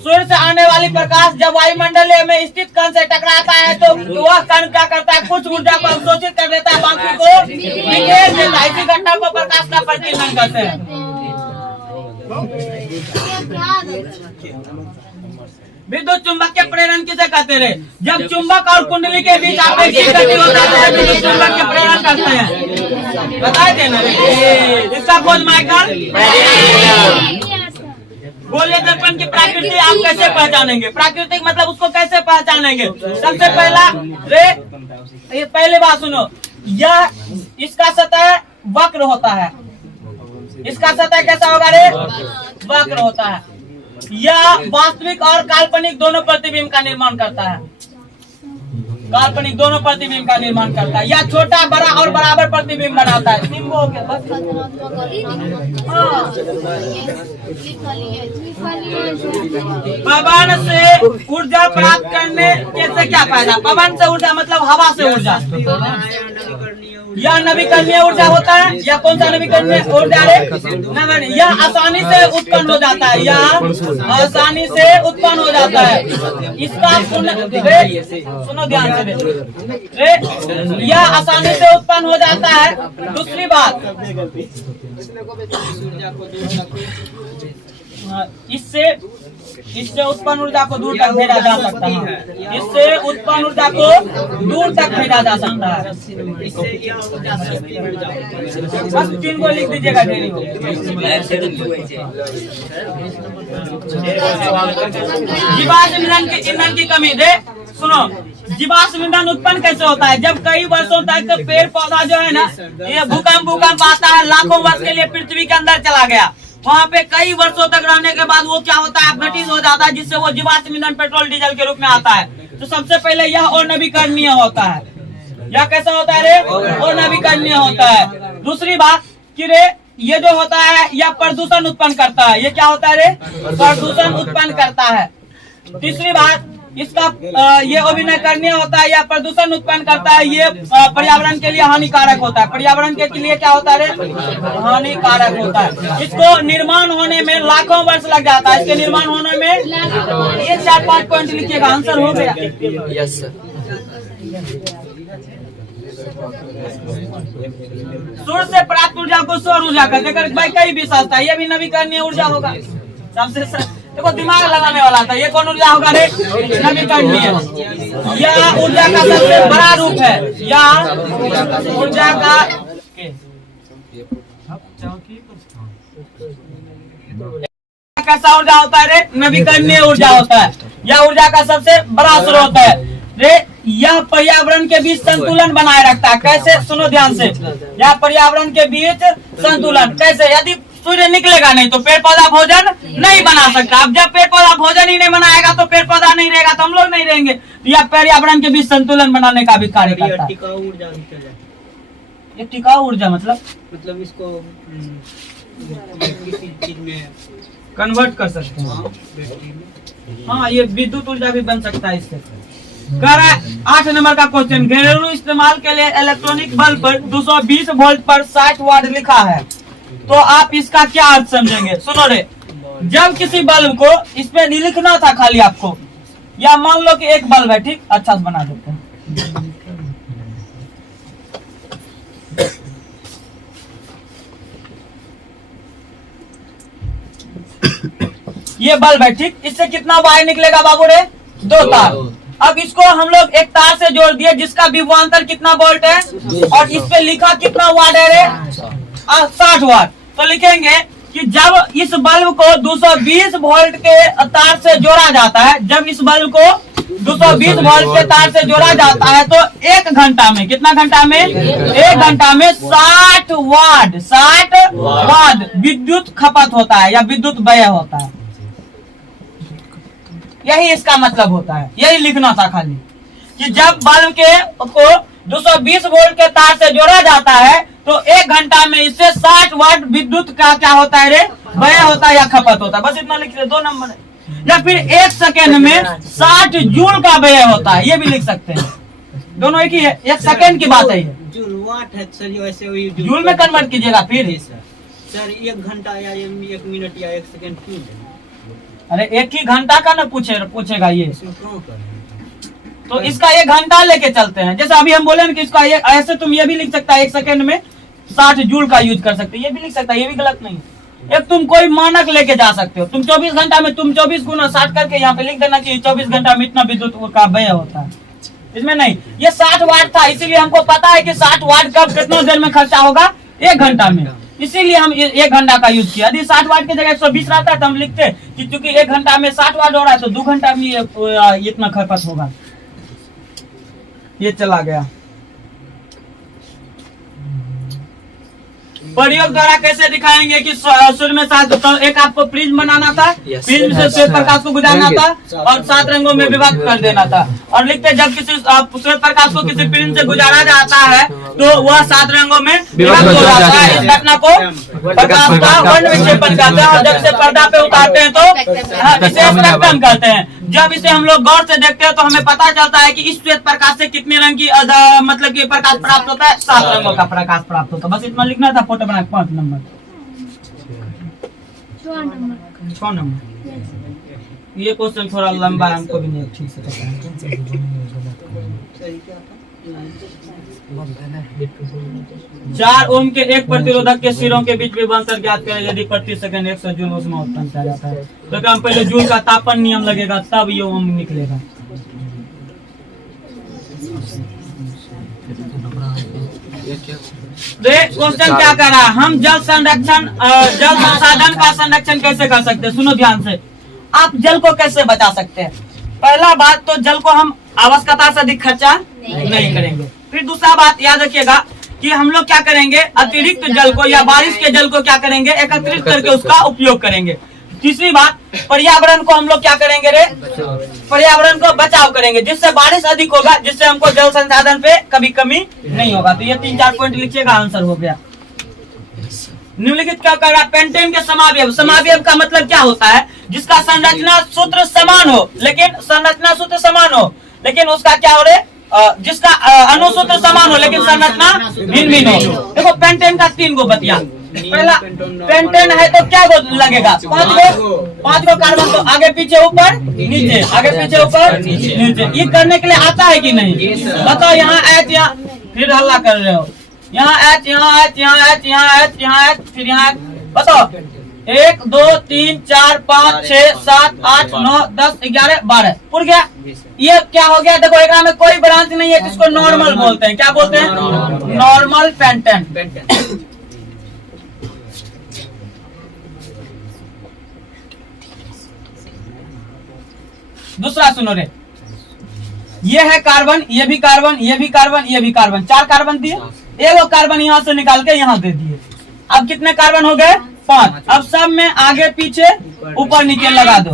सूर्य से आने वाली प्रकाश जब वायुमंडल में स्थित कण से टकराता है तो वह कण क्या करता है? कुछ ऊर्जा को अवशोषित कर देता है, बाकी को निकेल देता है। इसी घटना को प्रकाश का परिकिरण कहते हैं। विद्युत चुंबक के प्रेरण किसे कहते रहे? जब चुंबक और कुंडली के बीच आपेक्षिक गति होता है तो विद्युत चुंबक के प्रेरण करते हैं। बताए थे ना इसका खोज माइकल। गोलीय दर्पण की प्रकृति आप कैसे पहचानेंगे? प्राकृतिक मतलब उसको कैसे पहचानेंगे? सबसे पहला ये पहले बात सुनो, यह इसका सतह वक्र होता है। इसका सतह कैसा होगा रे? वक्र होता है। यह वास्तविक और काल्पनिक दोनों प्रतिबिंब का निर्माण करता है। काल्पनिक दोनों प्रतिबिंब का निर्माण करता है। यह छोटा बड़ा और बराबर प्रतिबिंब बनाता है। हो गया बस। पवन से ऊर्जा प्राप्त करने से क्या फायदा? पवन से ऊर्जा मतलब हवा से ऊर्जा। यह नवीकरणीय ऊर्जा होता है। यह कौन सा नवीकरणीय ऊर्जा है? यह आसानी से उत्पन्न हो जाता है। यह आसानी से उत्पन्न हो जाता है। इसका सुनो ध्यान से। यह आसानी से उत्पन्न हो जाता है। दूसरी बात इससे उत्पन्न ऊर्जा को दूर तक भेजा जा सकता है। इससे उत्पन्न ऊर्जा को दूर तक भेजा जा सकता है। बस 3 को लिख दीजिएगा डेली को। जीवाश्म ईंधन की कमी दे। सुनो जीवाश्म ईंधन उत्पन्न कैसे होता है? जब कई वर्षों तक पेड़ पौधा जो है ना ये भूकंप आता है, लाखों वर्ष के लिए पृथ्वी के अंदर चला गया, वहाँ पे कई वर्षों तक रहने के बाद वो क्या होता है? अपघटित हो जाता है, जिससे वो जीवाश्म ईंधन पेट्रोल डीजल के रूप में आता है। तो सबसे पहले यह अनवीकरणीय होता है। यह कैसा होता है रे? अनवीकरणीय होता है। दूसरी बात कि रे ये जो होता है यह प्रदूषण उत्पन्न करता है। ये क्या होता है रे? प्रदूषण उत्पन्न करता है। तीसरी बात इसका ये अभिनयकरणीय होता है या प्रदूषण उत्पन्न करता है। ये पर्यावरण के लिए हानिकारक होता है। पर्यावरण के लिए क्या होता है? हानिकारक होता है। इसको निर्माण होने में लाखों वर्ष लग जाता है। इसके निर्माण होने में ये 4-5 पॉइंट लिखिएगा, आंसर हो गया। Yes sir. सूर्य से प्राप्त ऊर्जा को सौर ऊर्जा कहते हैं। भाई कई विशेषता, ये भी नवीकरणीय ऊर्जा होगा। सबसे देखो दिमाग लगाने वाला था। ये कौन ऊर्जा होगा रे? नवीकरणीय। यह ऊर्जा का सबसे बड़ा रूप है। यह ऊर्जा का कैसा ऊर्जा होता है रे? नवीकरणीय ऊर्जा होता है। यह ऊर्जा का सबसे बड़ा स्रोत है रे। यह पर्यावरण के बीच संतुलन बनाए रखता है। कैसे? सुनो ध्यान से। यह पर्यावरण के बीच संतुलन कैसे? यदि सूर्य निकलेगा नहीं तो पेड़ पौधा भोजन नहीं बना सकता। अब जब पेड़ पौधा भोजन ही नहीं बनाएगा तो पेड़ पौधा नहीं रहेगा तो हम लोग नहीं रहेंगे। तो यह पर्यावरण के बीच संतुलन बनाने का भी कार्य करता है। टिकाऊ ऊर्जा ये टिकाऊ ऊर्जा मतलब इसको किसी चीज में कन्वर्ट कर सकते हैं। बैटरी में। हाँ, ये विद्युत ऊर्जा भी बन सकता है इससे। कह रहा है 8 नंबर का क्वेश्चन, घरेलू इस्तेमाल के लिए इलेक्ट्रॉनिक बल्ब पर 220 वोल्ट पर 60 वाट लिखा है, तो आप इसका क्या अर्थ समझेंगे? सुनो रे, जब किसी बल्ब को इस पे नहीं लिखना था खाली आपको, या मान लो कि एक बल्ब है, ठीक, अच्छा से बना देते हैं। ये बल्ब है, ठीक, इससे कितना वायर निकलेगा बाबू रे? 2 तार। अब इसको हम लोग एक तार से जोड़ दिए जिसका विभवांतर कितना वोल्ट है, और इस पे लिखा कितना वाट है रे? 60 वाट। तो लिखेंगे कि जब इस बल्ब को 220 वोल्ट के तार से जोड़ा जाता है, जब इस बल्ब को 220 वोल्ट के तार से जोड़ा जाता है, तो 1 घंटा में, कितना घंटा में? 1 घंटा में 60 वाट विद्युत खपत होता है या विद्युत व्यय होता है। यही इसका मतलब होता है, यही लिखना था खाली, कि जब बल्ब के को 220 वोल्ट के तार से जोड़ा जाता है, तो 1 घंटा में इससे 60 वाट विद्युत का क्या होता है रे? व्यय होता है या खपत होता है। बस इतना लिख दे, 2 नंबर है। या फिर 1 सेकेंड में 60 जूल का व्यय होता है, ये भी लिख सकते हैं। दोनों एक ही है, 1 सेकेंड की बात है ये। जूल वाट है सर, वैसे वही जूल में कन्वर्ट कीजिएगा फिर। सर 1 घंटा या 1 मिनट या 1 सेकंड क्यों देना? अरे 1 ही घंटा का ना पूछेगा ये, इसमें क्यों करें? तो इसका 1 घंटा लेके चलते हैं। जैसे अभी हम बोले ना कि इसका ऐसे तुम ये भी लिख सकता है 1 सेकंड में 60 जूल का यूज कर सकते, ये भी लिख सकता है, ये भी गलत नहीं है। एक तुम कोई मानक लेके जा सकते हो, तुम 24 घंटा में तुम 24 गुना 60 करके यहाँ पे लिख देना कि 24 घंटा में इतना विद्युत का व्यय होता है। इसमें नहीं, ये 60 वाट था, इसीलिए हमको पता है कि 60 वाट कब कितना देर में खर्चा होगा? 1 घंटा में, इसीलिए हम 1 घंटा का यूज किया। यदि 60 वाट की जगह 120 रहता है तो हम लिखते कि क्योंकि 1 घंटा में 60 वाट हो रहा है तो 2 घंटा में इतना खपत होगा। ये चला गया। प्रयोग द्वारा कैसे दिखाएंगे कि सूर्य में 7, तो एक आपको प्रिज्म बनाना था, प्रिज्म से श्वेत प्रकाश को गुजारना था और 7 रंगों में विभक्त कर देना था, और लिखते जब किसी श्वेत प्रकाश को किसी प्रिज्म से गुजारा जाता है तो वह 7 रंगों में विभक्त हो जाता है। इस घटना को प्रकाश का वर्ण विक्षेपण कहते हैं, और जब इसे पर्दा पे उतारते हैं तो इसे स्पेक्ट्रम कहते हैं। जब इसे हम लोग गौर से देखते हैं तो हमें पता चलता है कि इस श्वेत प्रकाश से कितने रंग की मतलब कि प्रकाश प्राप्त होता है? 7 रंगों का प्रकाश प्राप्त होता है। बस इतना लिखना था, फोटो बना 5 नंबर 6 नंबर। ये क्वेश्चन थोड़ा लंबा है, हमको भी नहीं ठीक से पता है। 4 ओम के एक प्रतिरोधक के सिरों के बीच विभवांतर ज्ञात करें यदि प्रति सेकंड 100 जूल उसमें उत्पन्न किया जाता है। तो हम पहले जूल का तापन नियम लगेगा, तब ये ओम निकलेगा। क्वेश्चन क्या कर रहा है? हम जल संरक्षण, जल संसाधन का संरक्षण कैसे कर सकते हैं? सुनो ध्यान से, आप जल को कैसे बचा सकते हैं? पहला बात तो जल को हम आवश्यकता से अधिक खर्चा नहीं करेंगे। फिर दूसरा बात याद रखिएगा कि हम लोग क्या करेंगे, अतिरिक्त जल को या बारिश के जल को क्या करेंगे, एकत्रित करके उसका उपयोग करेंगे। तीसरी बात, पर्यावरण को हम लोग क्या करेंगे रे? पर्यावरण को बचाव करेंगे, जिससे बारिश अधिक होगा, जिससे हमको जल संसाधन पे कभी कमी नहीं होगा। तो ये 3-4 पॉइंट लिखिएगा, आंसर हो गया। निम्नलिखित क्या कर रहा है? पेंटेन के समावयव। समावयव का मतलब क्या होता है? जिसका संरचना सूत्र समान हो, लेकिन संरचना सूत्र समान हो, लेकिन उसका क्या हो रहे? जिसका अनुसूत्र समान हो लेकिन संरचना भिन्न भिन्न हो। देखो पेंटेन का 3 गो बतिया। पहला, पेंटेन है तो क्या गो लगेगा? 5 गो कार्बन, तो आगे पीछे ऊपर नीचे, आगे पीछे ऊपर नीचे। ये करने के लिए आता है कि नहीं? बताओ। यहाँ एच, यहाँ फिर हल्ला कर रहे हो, यहाँ एच, यहाँ एच, यहाँ एच, यहाँ एच, यहाँ एच, फिर यहाँ बताओ। 1 2 3 4 5 6 7 8 9 10 11 12 पूर गया। ये क्या हो गया? देखो एक में कोई ब्रांच नहीं है, जिसको नॉर्मल बोलते हैं। क्या बोलते हैं? Normal pentane. दूसरा सुनो रे, ये है कार्बन, ये भी कार्बन, ये भी कार्बन, ये भी कार्बन, 4 कार्बन दिए। एक कार्बन यहाँ से निकाल के यहाँ दे दिए। अब कितने कार्बन हो गए? 5। अब सब में आगे पीछे ऊपर नीचे लगा दो।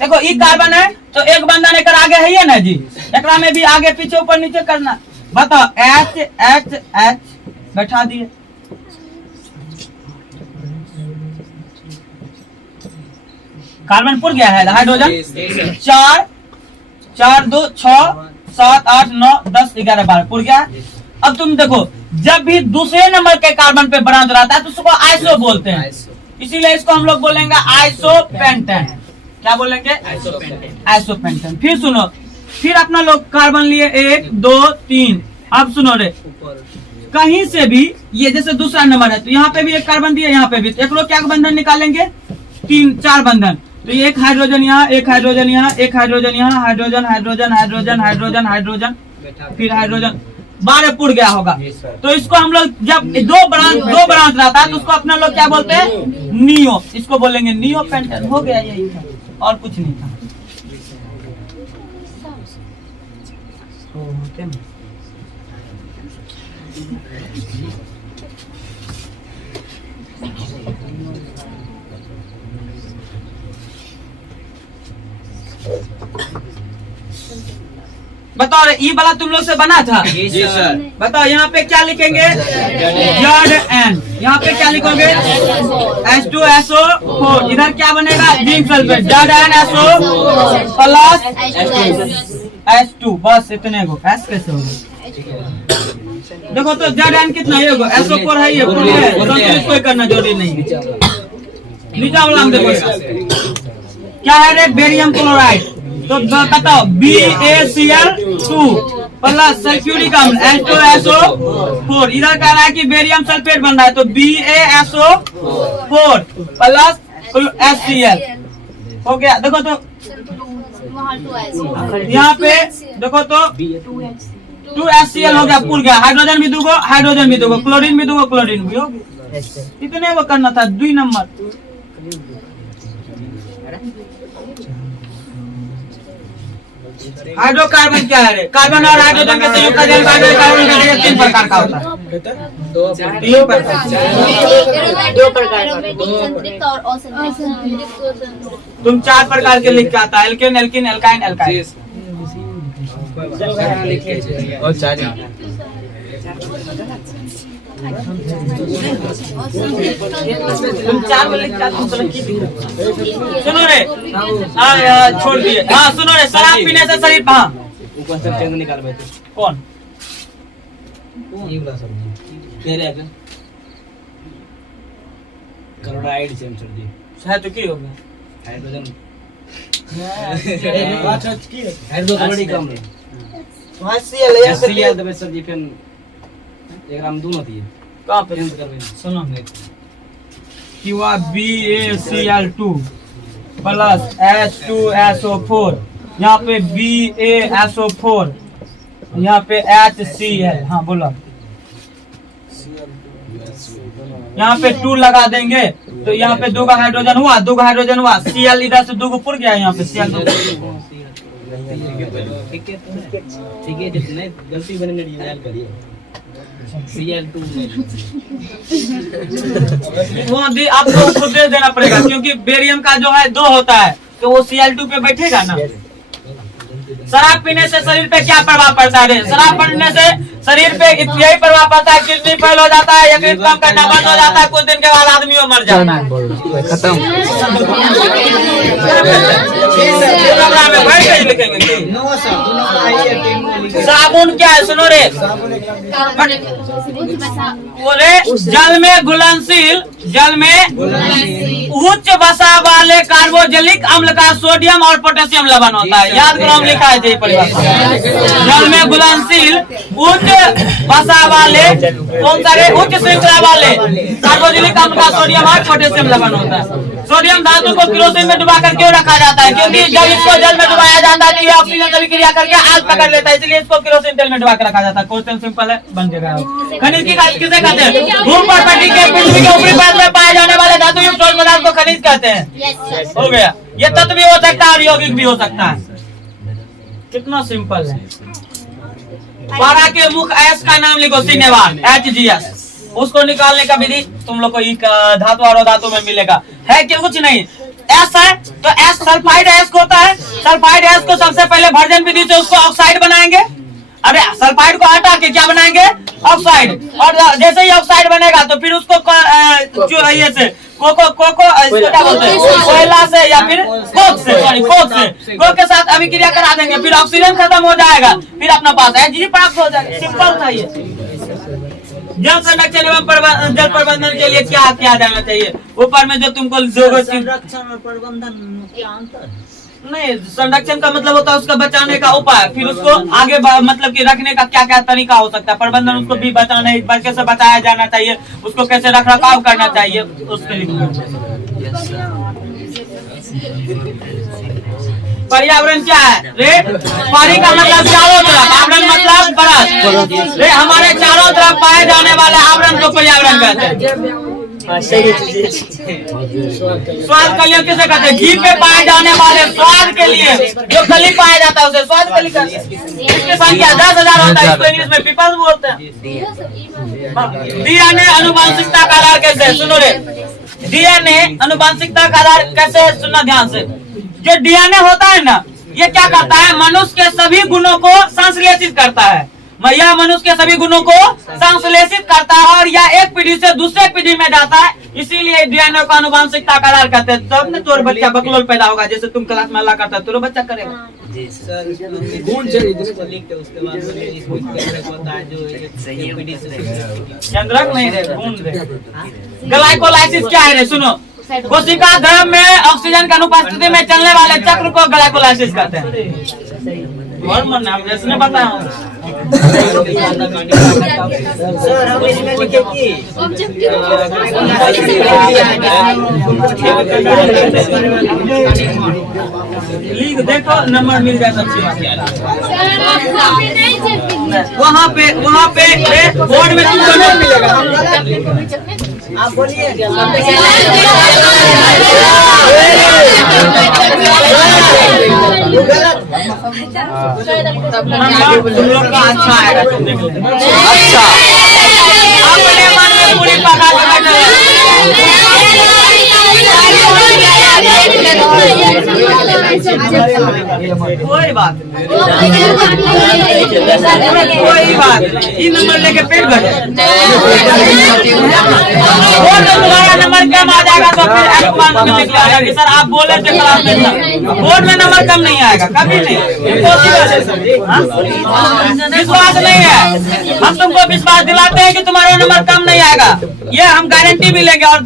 देखो ये कार्बन है तो एक बंधन एक आगे है ये ना जी, एक में भी आगे पीछे ऊपर नीचे करना। बताओ, H H H बैठा दिए। कार्बन पुर गया है हाइड्रोजन 4 4 2 6 7 8 9 10 11 12 पुर गया है। अब तुम देखो जब भी दूसरे नंबर के कार्बन पे ब्रांच रहता है तो उसको आइसो बोलते हैं, इसीलिए इसको हम लोग बोलेंगे आइसोपेंटेन। क्या बोलेंगे? आइसोपेंटेन। फिर सुनो, फिर अपना लोग कार्बन लिए 1 2 3। अब सुनो रे, कहीं से भी ये जैसे दूसरा नंबर है तो यहाँ पे भी एक कार्बन दिया, यहाँ पे भी, तो एक लोग क्या बंधन निकालेंगे? 3 4 बंधन। तो ये एक हाइड्रोजन यहाँ, एक हाइड्रोजन यहाँ, एक हाइड्रोजन यहाँ, hydrogen hydrogen hydrogen hydrogen hydrogen, फिर हाइड्रोजन 12 पुर गया होगा। तो इसको हम लोग जब दो ब्रांच रहता है तो उसको अपना लोग क्या बोलते हैं? नियो। इसको बोलेंगे नियो पेंटेन। हो गया, यही था और कुछ नहीं था। बताओ रे, ई वाला तुम लोग से बना था? जी सर। बताओ यहाँ पे क्या लिखेंगे? ZN। यहाँ पे क्या लिखोगे? H2SO4। इधर क्या बनेगा? Zinc sulphate ZnSO plus H2। बस इतने को S कैसे होगा? देखो तो ZN कितना ये होगा? SO4 है, ये पुर है, संतुलित कोई करना जरूरी नहीं। नीचा वाला हम देखो क्या है रे? Barium chloride. तो बताओ BaCl2 प्लस सल्फ्यूरिक अम्ल H2SO4। इधर कह रहा है कि बेरियम सल्फेट बन रहा है तो BaSO4 प्लस HCl हो गया। देखो तो यहाँ पे देखो तो 2HCl हो गया, पुर गया। हाइड्रोजन भी दूगो, हाइड्रोजन भी दूगो, क्लोरीन भी दूगो, क्लोरीन भी हो गया। इतने वो करना था, 2 नंबर। हाइड्रोकार्बन क्या है? कार्बन और हाइड्रोजन के संयुक्त का जल कार्बन का 3 प्रकार का होता है। 3 प्रकार। 2 प्रकार का। तुम 4 प्रकार के लिख के आता है, एल्केन एल्किन एल्काइन एल्काइन। और 4 तुम 4 में लिख के आता। सुनो रे, छोड़ दिए। हाँ सुनो रे, शराब पीने से शरीर ऊपर से चेंज निकाल बैठे। कौन? क्लोराइड से सर्दी है तो क्या होगा? हाइड्रोजन हाइड्रोजन कम है। HCl दबे सर्दी पेन एक राम दूनो थी। कहाँ पे? सुनो कि वह BaCl2 प्लस H2SO4, यहाँ पे BaSO4, यहाँ पे HCl। हाँ बोलो। यहाँ पे 2 लगा देंगे तो यहाँ पे 2 का हाइड्रोजन हुआ, 2 का हाइड्रोजन हुआ। Cl इधर से 2 को पुर गया, यहाँ पे Cl 2। ठीक है, जितने गलती बने डिजाइन करिए। Cl2 वो आपको खुद दे देना पड़ेगा, क्योंकि बेरियम का जो है 2 होता है तो वो Cl2 पे बैठेगा ना। शराब पीने से शरीर पे क्या प्रभाव पड़ता है? शराब पीने से शरीर पे यही प्रभाव पड़ता है, किडनी फेल हो जाता है, यकृत कम करना बंद हो जाता है, कुछ दिन के बाद आदमी मर जाता है। खत्म। साबुन क्या है? सुनो रे, बोले जल में घुलनशील, जल में उच्च वसा वाले कार्बोजेलिक अम्ल का सोडियम और पोटेशियम लवण होता है। याद करो, हम लिखा है परिभाषा। जल में घुलनशील उच्च वसा वाले, कौन सा रे? उच्च श्रृंखला वाले कार्बोजेलिक अम्ल का सोडियम और पोटेशियम लवण होता है। सोडियम धातु को केरोसिन में डुबाकर क्यों रखा जाता है? क्योंकि जब इसको जल में डुबाया जाता है तो ये ऑक्सीजन से क्रिया करके आग पकड़ लेता है, इसलिए इसको केरोसिन तेल में डुबा कर रखा जाता है। क्वेश्चन सिंपल है, बन जाएगा। खनिज की किसे कहते हैं? भूमि के पृथ्वी के ऊपरी परत में पाए जाने वाले धातु युक्त ठोस पदार्थ को खनिज कहते हैं। हो गया। ये तत्व भी हो सकता है और यौगिक भी हो सकता है। कितना सिंपल है। 12 के मुख्य अयस्क का नाम लिखो, सिनेवान HGS। उसको निकालने का विधि तुम लोग को धातु और धातु में मिलेगा। है कि कुछ नहीं। एस है तो एस सल्फाइड एस होता है। सल्फाइड एस को सबसे पहले वर्जन विधि से उसको ऑक्साइड बनाएंगे। अरे सल्फाइड को हटा के क्या बनाएंगे? ऑक्साइड। और जैसे ही ऑक्साइड बनेगा तो फिर उसको जो ये से कोको इसको क्या बोलते हैं, कोयला से या फिर कोक से, कोक के साथ अभिक्रिया करा देंगे, फिर ऑक्सीजन खत्म हो जाएगा, फिर अपना पास एनर्जी प्राप्त हो जाएगा। सिंपल था ये। जल संरक्षण एवं जल प्रबंधन के लिए क्या किया जाना चाहिए? ऊपर में जो तुमको संरक्षण और प्रबंधन क्या अंतर? नहीं, संरक्षण का मतलब होता है उसका बचाने का उपाय, फिर उसको आगे मतलब कि रखने का क्या क्या तरीका हो सकता है। प्रबंधन उसको भी बचाने कैसे बचाया जाना चाहिए, उसको कैसे रख रखाव करना चाहिए, उसके लिए। पर्यावरण क्या है रे? पानी का मतलब चारों तरफ, आवरण मतलब परत रे। हमारे चारों तरफ पाए जाने वाले आवरण को पर्यावरण कहते हैं। स्वाद कलियों किसे कहते हैं? घी पे पाए जाने वाले स्वाद के लिए जो कली पाया जाता है उसे स्वाद कली कहते हैं। इसकी संख्या 10,000 होता है, इसको इंग्लिश में पीपल्स बोलते हैं। डीएनए अनुवांशिकता का आधार कैसे? सुनो रे, डीएनए अनुवांशिकता का आधार कैसे? सुनना ध्यान से। जो डीएनए होता है ना, ये क्या करता है? मनुष्य के सभी गुणों को संश्लेषित करता है। यह मनुष्य के सभी गुणों को संश्लेषित करता है और यह एक पीढ़ी से दूसरे पीढ़ी में जाता है, इसीलिए डीएनए को अनुवांशिकता का आधार कहते हैं। तब न तोर बच्चा बकलोल पैदा होगा, जैसे तुम क्लास में अल्लाह करता है, तोर बच्चा करेगा। जी सर, गुण लिखते उसके बाद होता है जो एक पीढ़ी से चंद्रक नहीं रे, गुण रे। ग्लाइकोलाइसिस क्या है रे? सुनो, कोशिका द्रव में ऑक्सीजन की अनुपस्थिति में चलने वाले चक्र को ग्लाइकोलाइसिस कहते हैं। और मन ने बताया सर, हम इसमें लिखे कि लिख देखो, नंबर मिल जाए सबसे वहाँ पे बोर्ड में तुमको नोट मिलेगा। आप बोलिए। तुम लोग का अच्छा आएगा, तुम देख लेना। अच्छा, अपने मन में पूरी पता कोई बात ये नंबर लेके पेट भर तुम्हारा नंबर कम आ जाएगा तो फिर अनुमान में लिख लिया कि सर आप बोले थे क्लास में बोर्ड में नंबर कम नहीं आएगा, कभी नहीं, विश्वास नहीं है। हम तुमको विश्वास दिलाते हैं कि तुम्हारा नंबर कम नहीं आएगा, ये हम गारंटी भी लेंगे और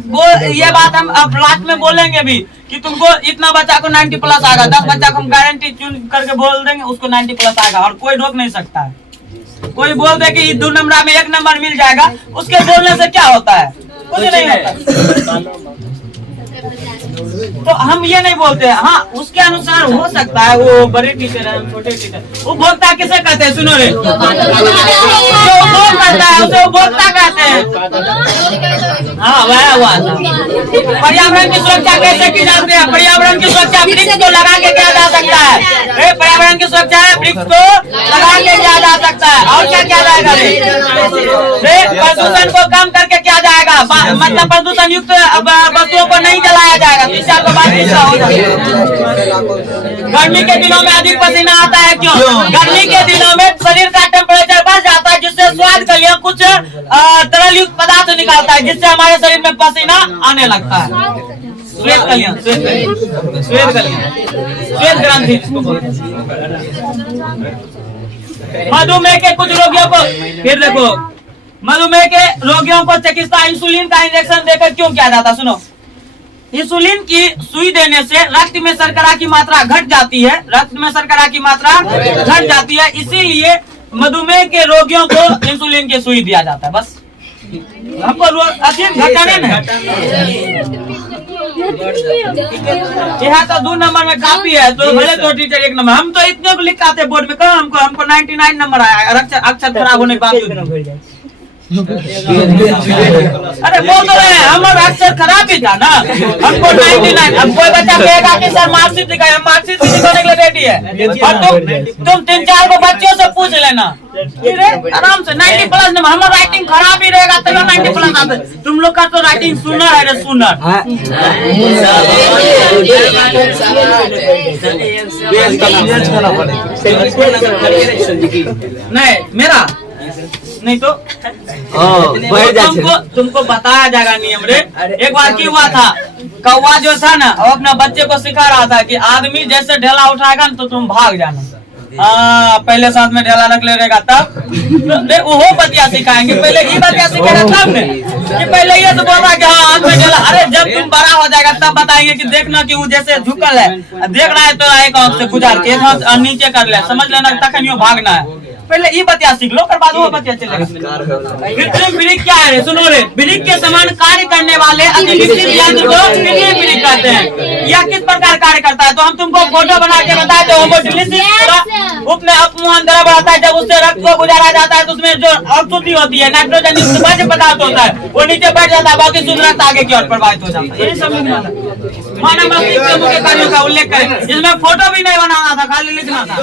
ये बात हम अब लास्ट में बोलेंगे भी कि तुमको इतना बच्चा को 90 प्लस आएगा। 10 बच्चा को हम गारंटी चुन करके बोल देंगे उसको 90 प्लस आएगा और कोई रोक नहीं सकता है। कोई बोल दे कि 2 नंबर में 1 नंबर मिल जाएगा, उसके बोलने से क्या होता है? कुछ नहीं होता। तो हम ये नहीं बोलते हैं। हाँ, उसके अनुसार हो सकता है, वो बड़े टीचर है, छोटे टीचर। उपभोक्ता किसे कहते हैं? सुनो रे, जो उपभोग करता है उसे उपभोक्ता कहते हैं। हाँ, वह हुआ था। पर्यावरण की सुरक्षा कैसे की जाती है? पर्यावरण की सुरक्षा वृक्ष को लगा के किया जा सकता है। पर्यावरण की सुरक्षा है वृक्ष को लगा के किया जा सकता है। और क्या किया जाएगा रे? प्रदूषण को कम करके किया जाएगा, मतलब प्रदूषण युक्त वस्तुओं को नहीं जलाया जाएगा। 30 साल के बाद हो जाएगा। गर्मी के दिनों में अधिक पसीना आता है, क्यों? गर्मी के दिनों में शरीर का टेम्परेचर बढ़ जाता है, जिससे स्वाद के लिए कुछ तरल युक्त पदार्थ निकालता है, जिससे हमारे शरीर में पसीना आने लगता है। श्वेत कलियां, श्वेत ग्रंथि। मधुमेह के कुछ रोगियों को फिर देखो, मधुमेह के रोगियों को चिकित्सा इंसुलिन का इंजेक्शन देकर क्यों किया जाता? सुनो, इंसुलिन की सुई देने से रक्त में शर्करा की मात्रा घट जाती है, रक्त में शर्करा की मात्रा घट जाती है, इसीलिए मधुमेह के रोगियों को इंसुलिन की सुई दिया जाता है। बस हमको घटाने नहीं, यह तो 2 नंबर में काफी है, तो भले तो टीचर 1 नंबर। हम तो इतने को लिखाते बोर्ड में, कहा हमको 99 नंबर आया, अक्षर खराब होने के बावजूद। अरे बोल तो रहे हैं, हमारा अक्षर खराब ही था ना, हमको 99। अब कोई बच्चा कहेगा कि सर मार्कशीट दिखाए, हम मार्कशीट भी दिखाने के लिए रेडी है। और तुम 3-4 को बच्चों से पूछ लेना, आराम से 90 प्लस नंबर। हमारा राइटिंग खराब ही रहेगा तो 90 प्लस आता है। तुम लोग का तो राइटिंग सुनर है रे, सुनर। नहीं, नहीं तो बढ़ जाते तुमको बताया जाएगा नियम रे। एक बार क्या हुआ था, कौवा जो था ना वो अपना बच्चे को सिखा रहा था कि आदमी जैसे ढेला उठाएगा ना तो तुम भाग जाना। पहले साथ में ढेला रख ले रहेगा तब तो वो बतिया सिखाएंगे। पहले ये बतिया सिखाएगा तब ने कि पहले ये तो बोला कि हाँ हाथ में ढेला। अरे जब तुम बड़ा हो जाएगा तब बताएंगे कि देखना कि वो जैसे झुकल है, देख रहा है तो एक आंख से गुजार के एक हाथ नीचे कर ले, समझ लेना तखन यो भागना है। पहले ये बतिया सीख लो, कर बाद वो बतिया चलेगा। कृत्रिम वृक्क क्या है रे? सुनो रे, वृक्क के समान कार्य करने वाले अति विकसित यंत्र को कृत्रिम वृक्क कहते हैं। यह किस प्रकार कार्य करता है तो हम तुमको फोटो बना के बताए थे। होमोडायलिसिस उसमें अपमोहन द्वारा बढ़ाता है। जब उससे रक्त को गुजारा जाता है तो उसमें जो अशुद्धि होती है, नाइट्रोजन युक्त पदार्थ होता है, वो नीचे बैठ जाता है, बाकी शुद्ध रक्त आगे की ओर प्रवाहित हो जाता है। यही समझ मानव मस्तिष्क के मुख्य कार्यों का उल्लेख करें, जिसमें फोटो भी नहीं बनाना था, खाली लिखना था।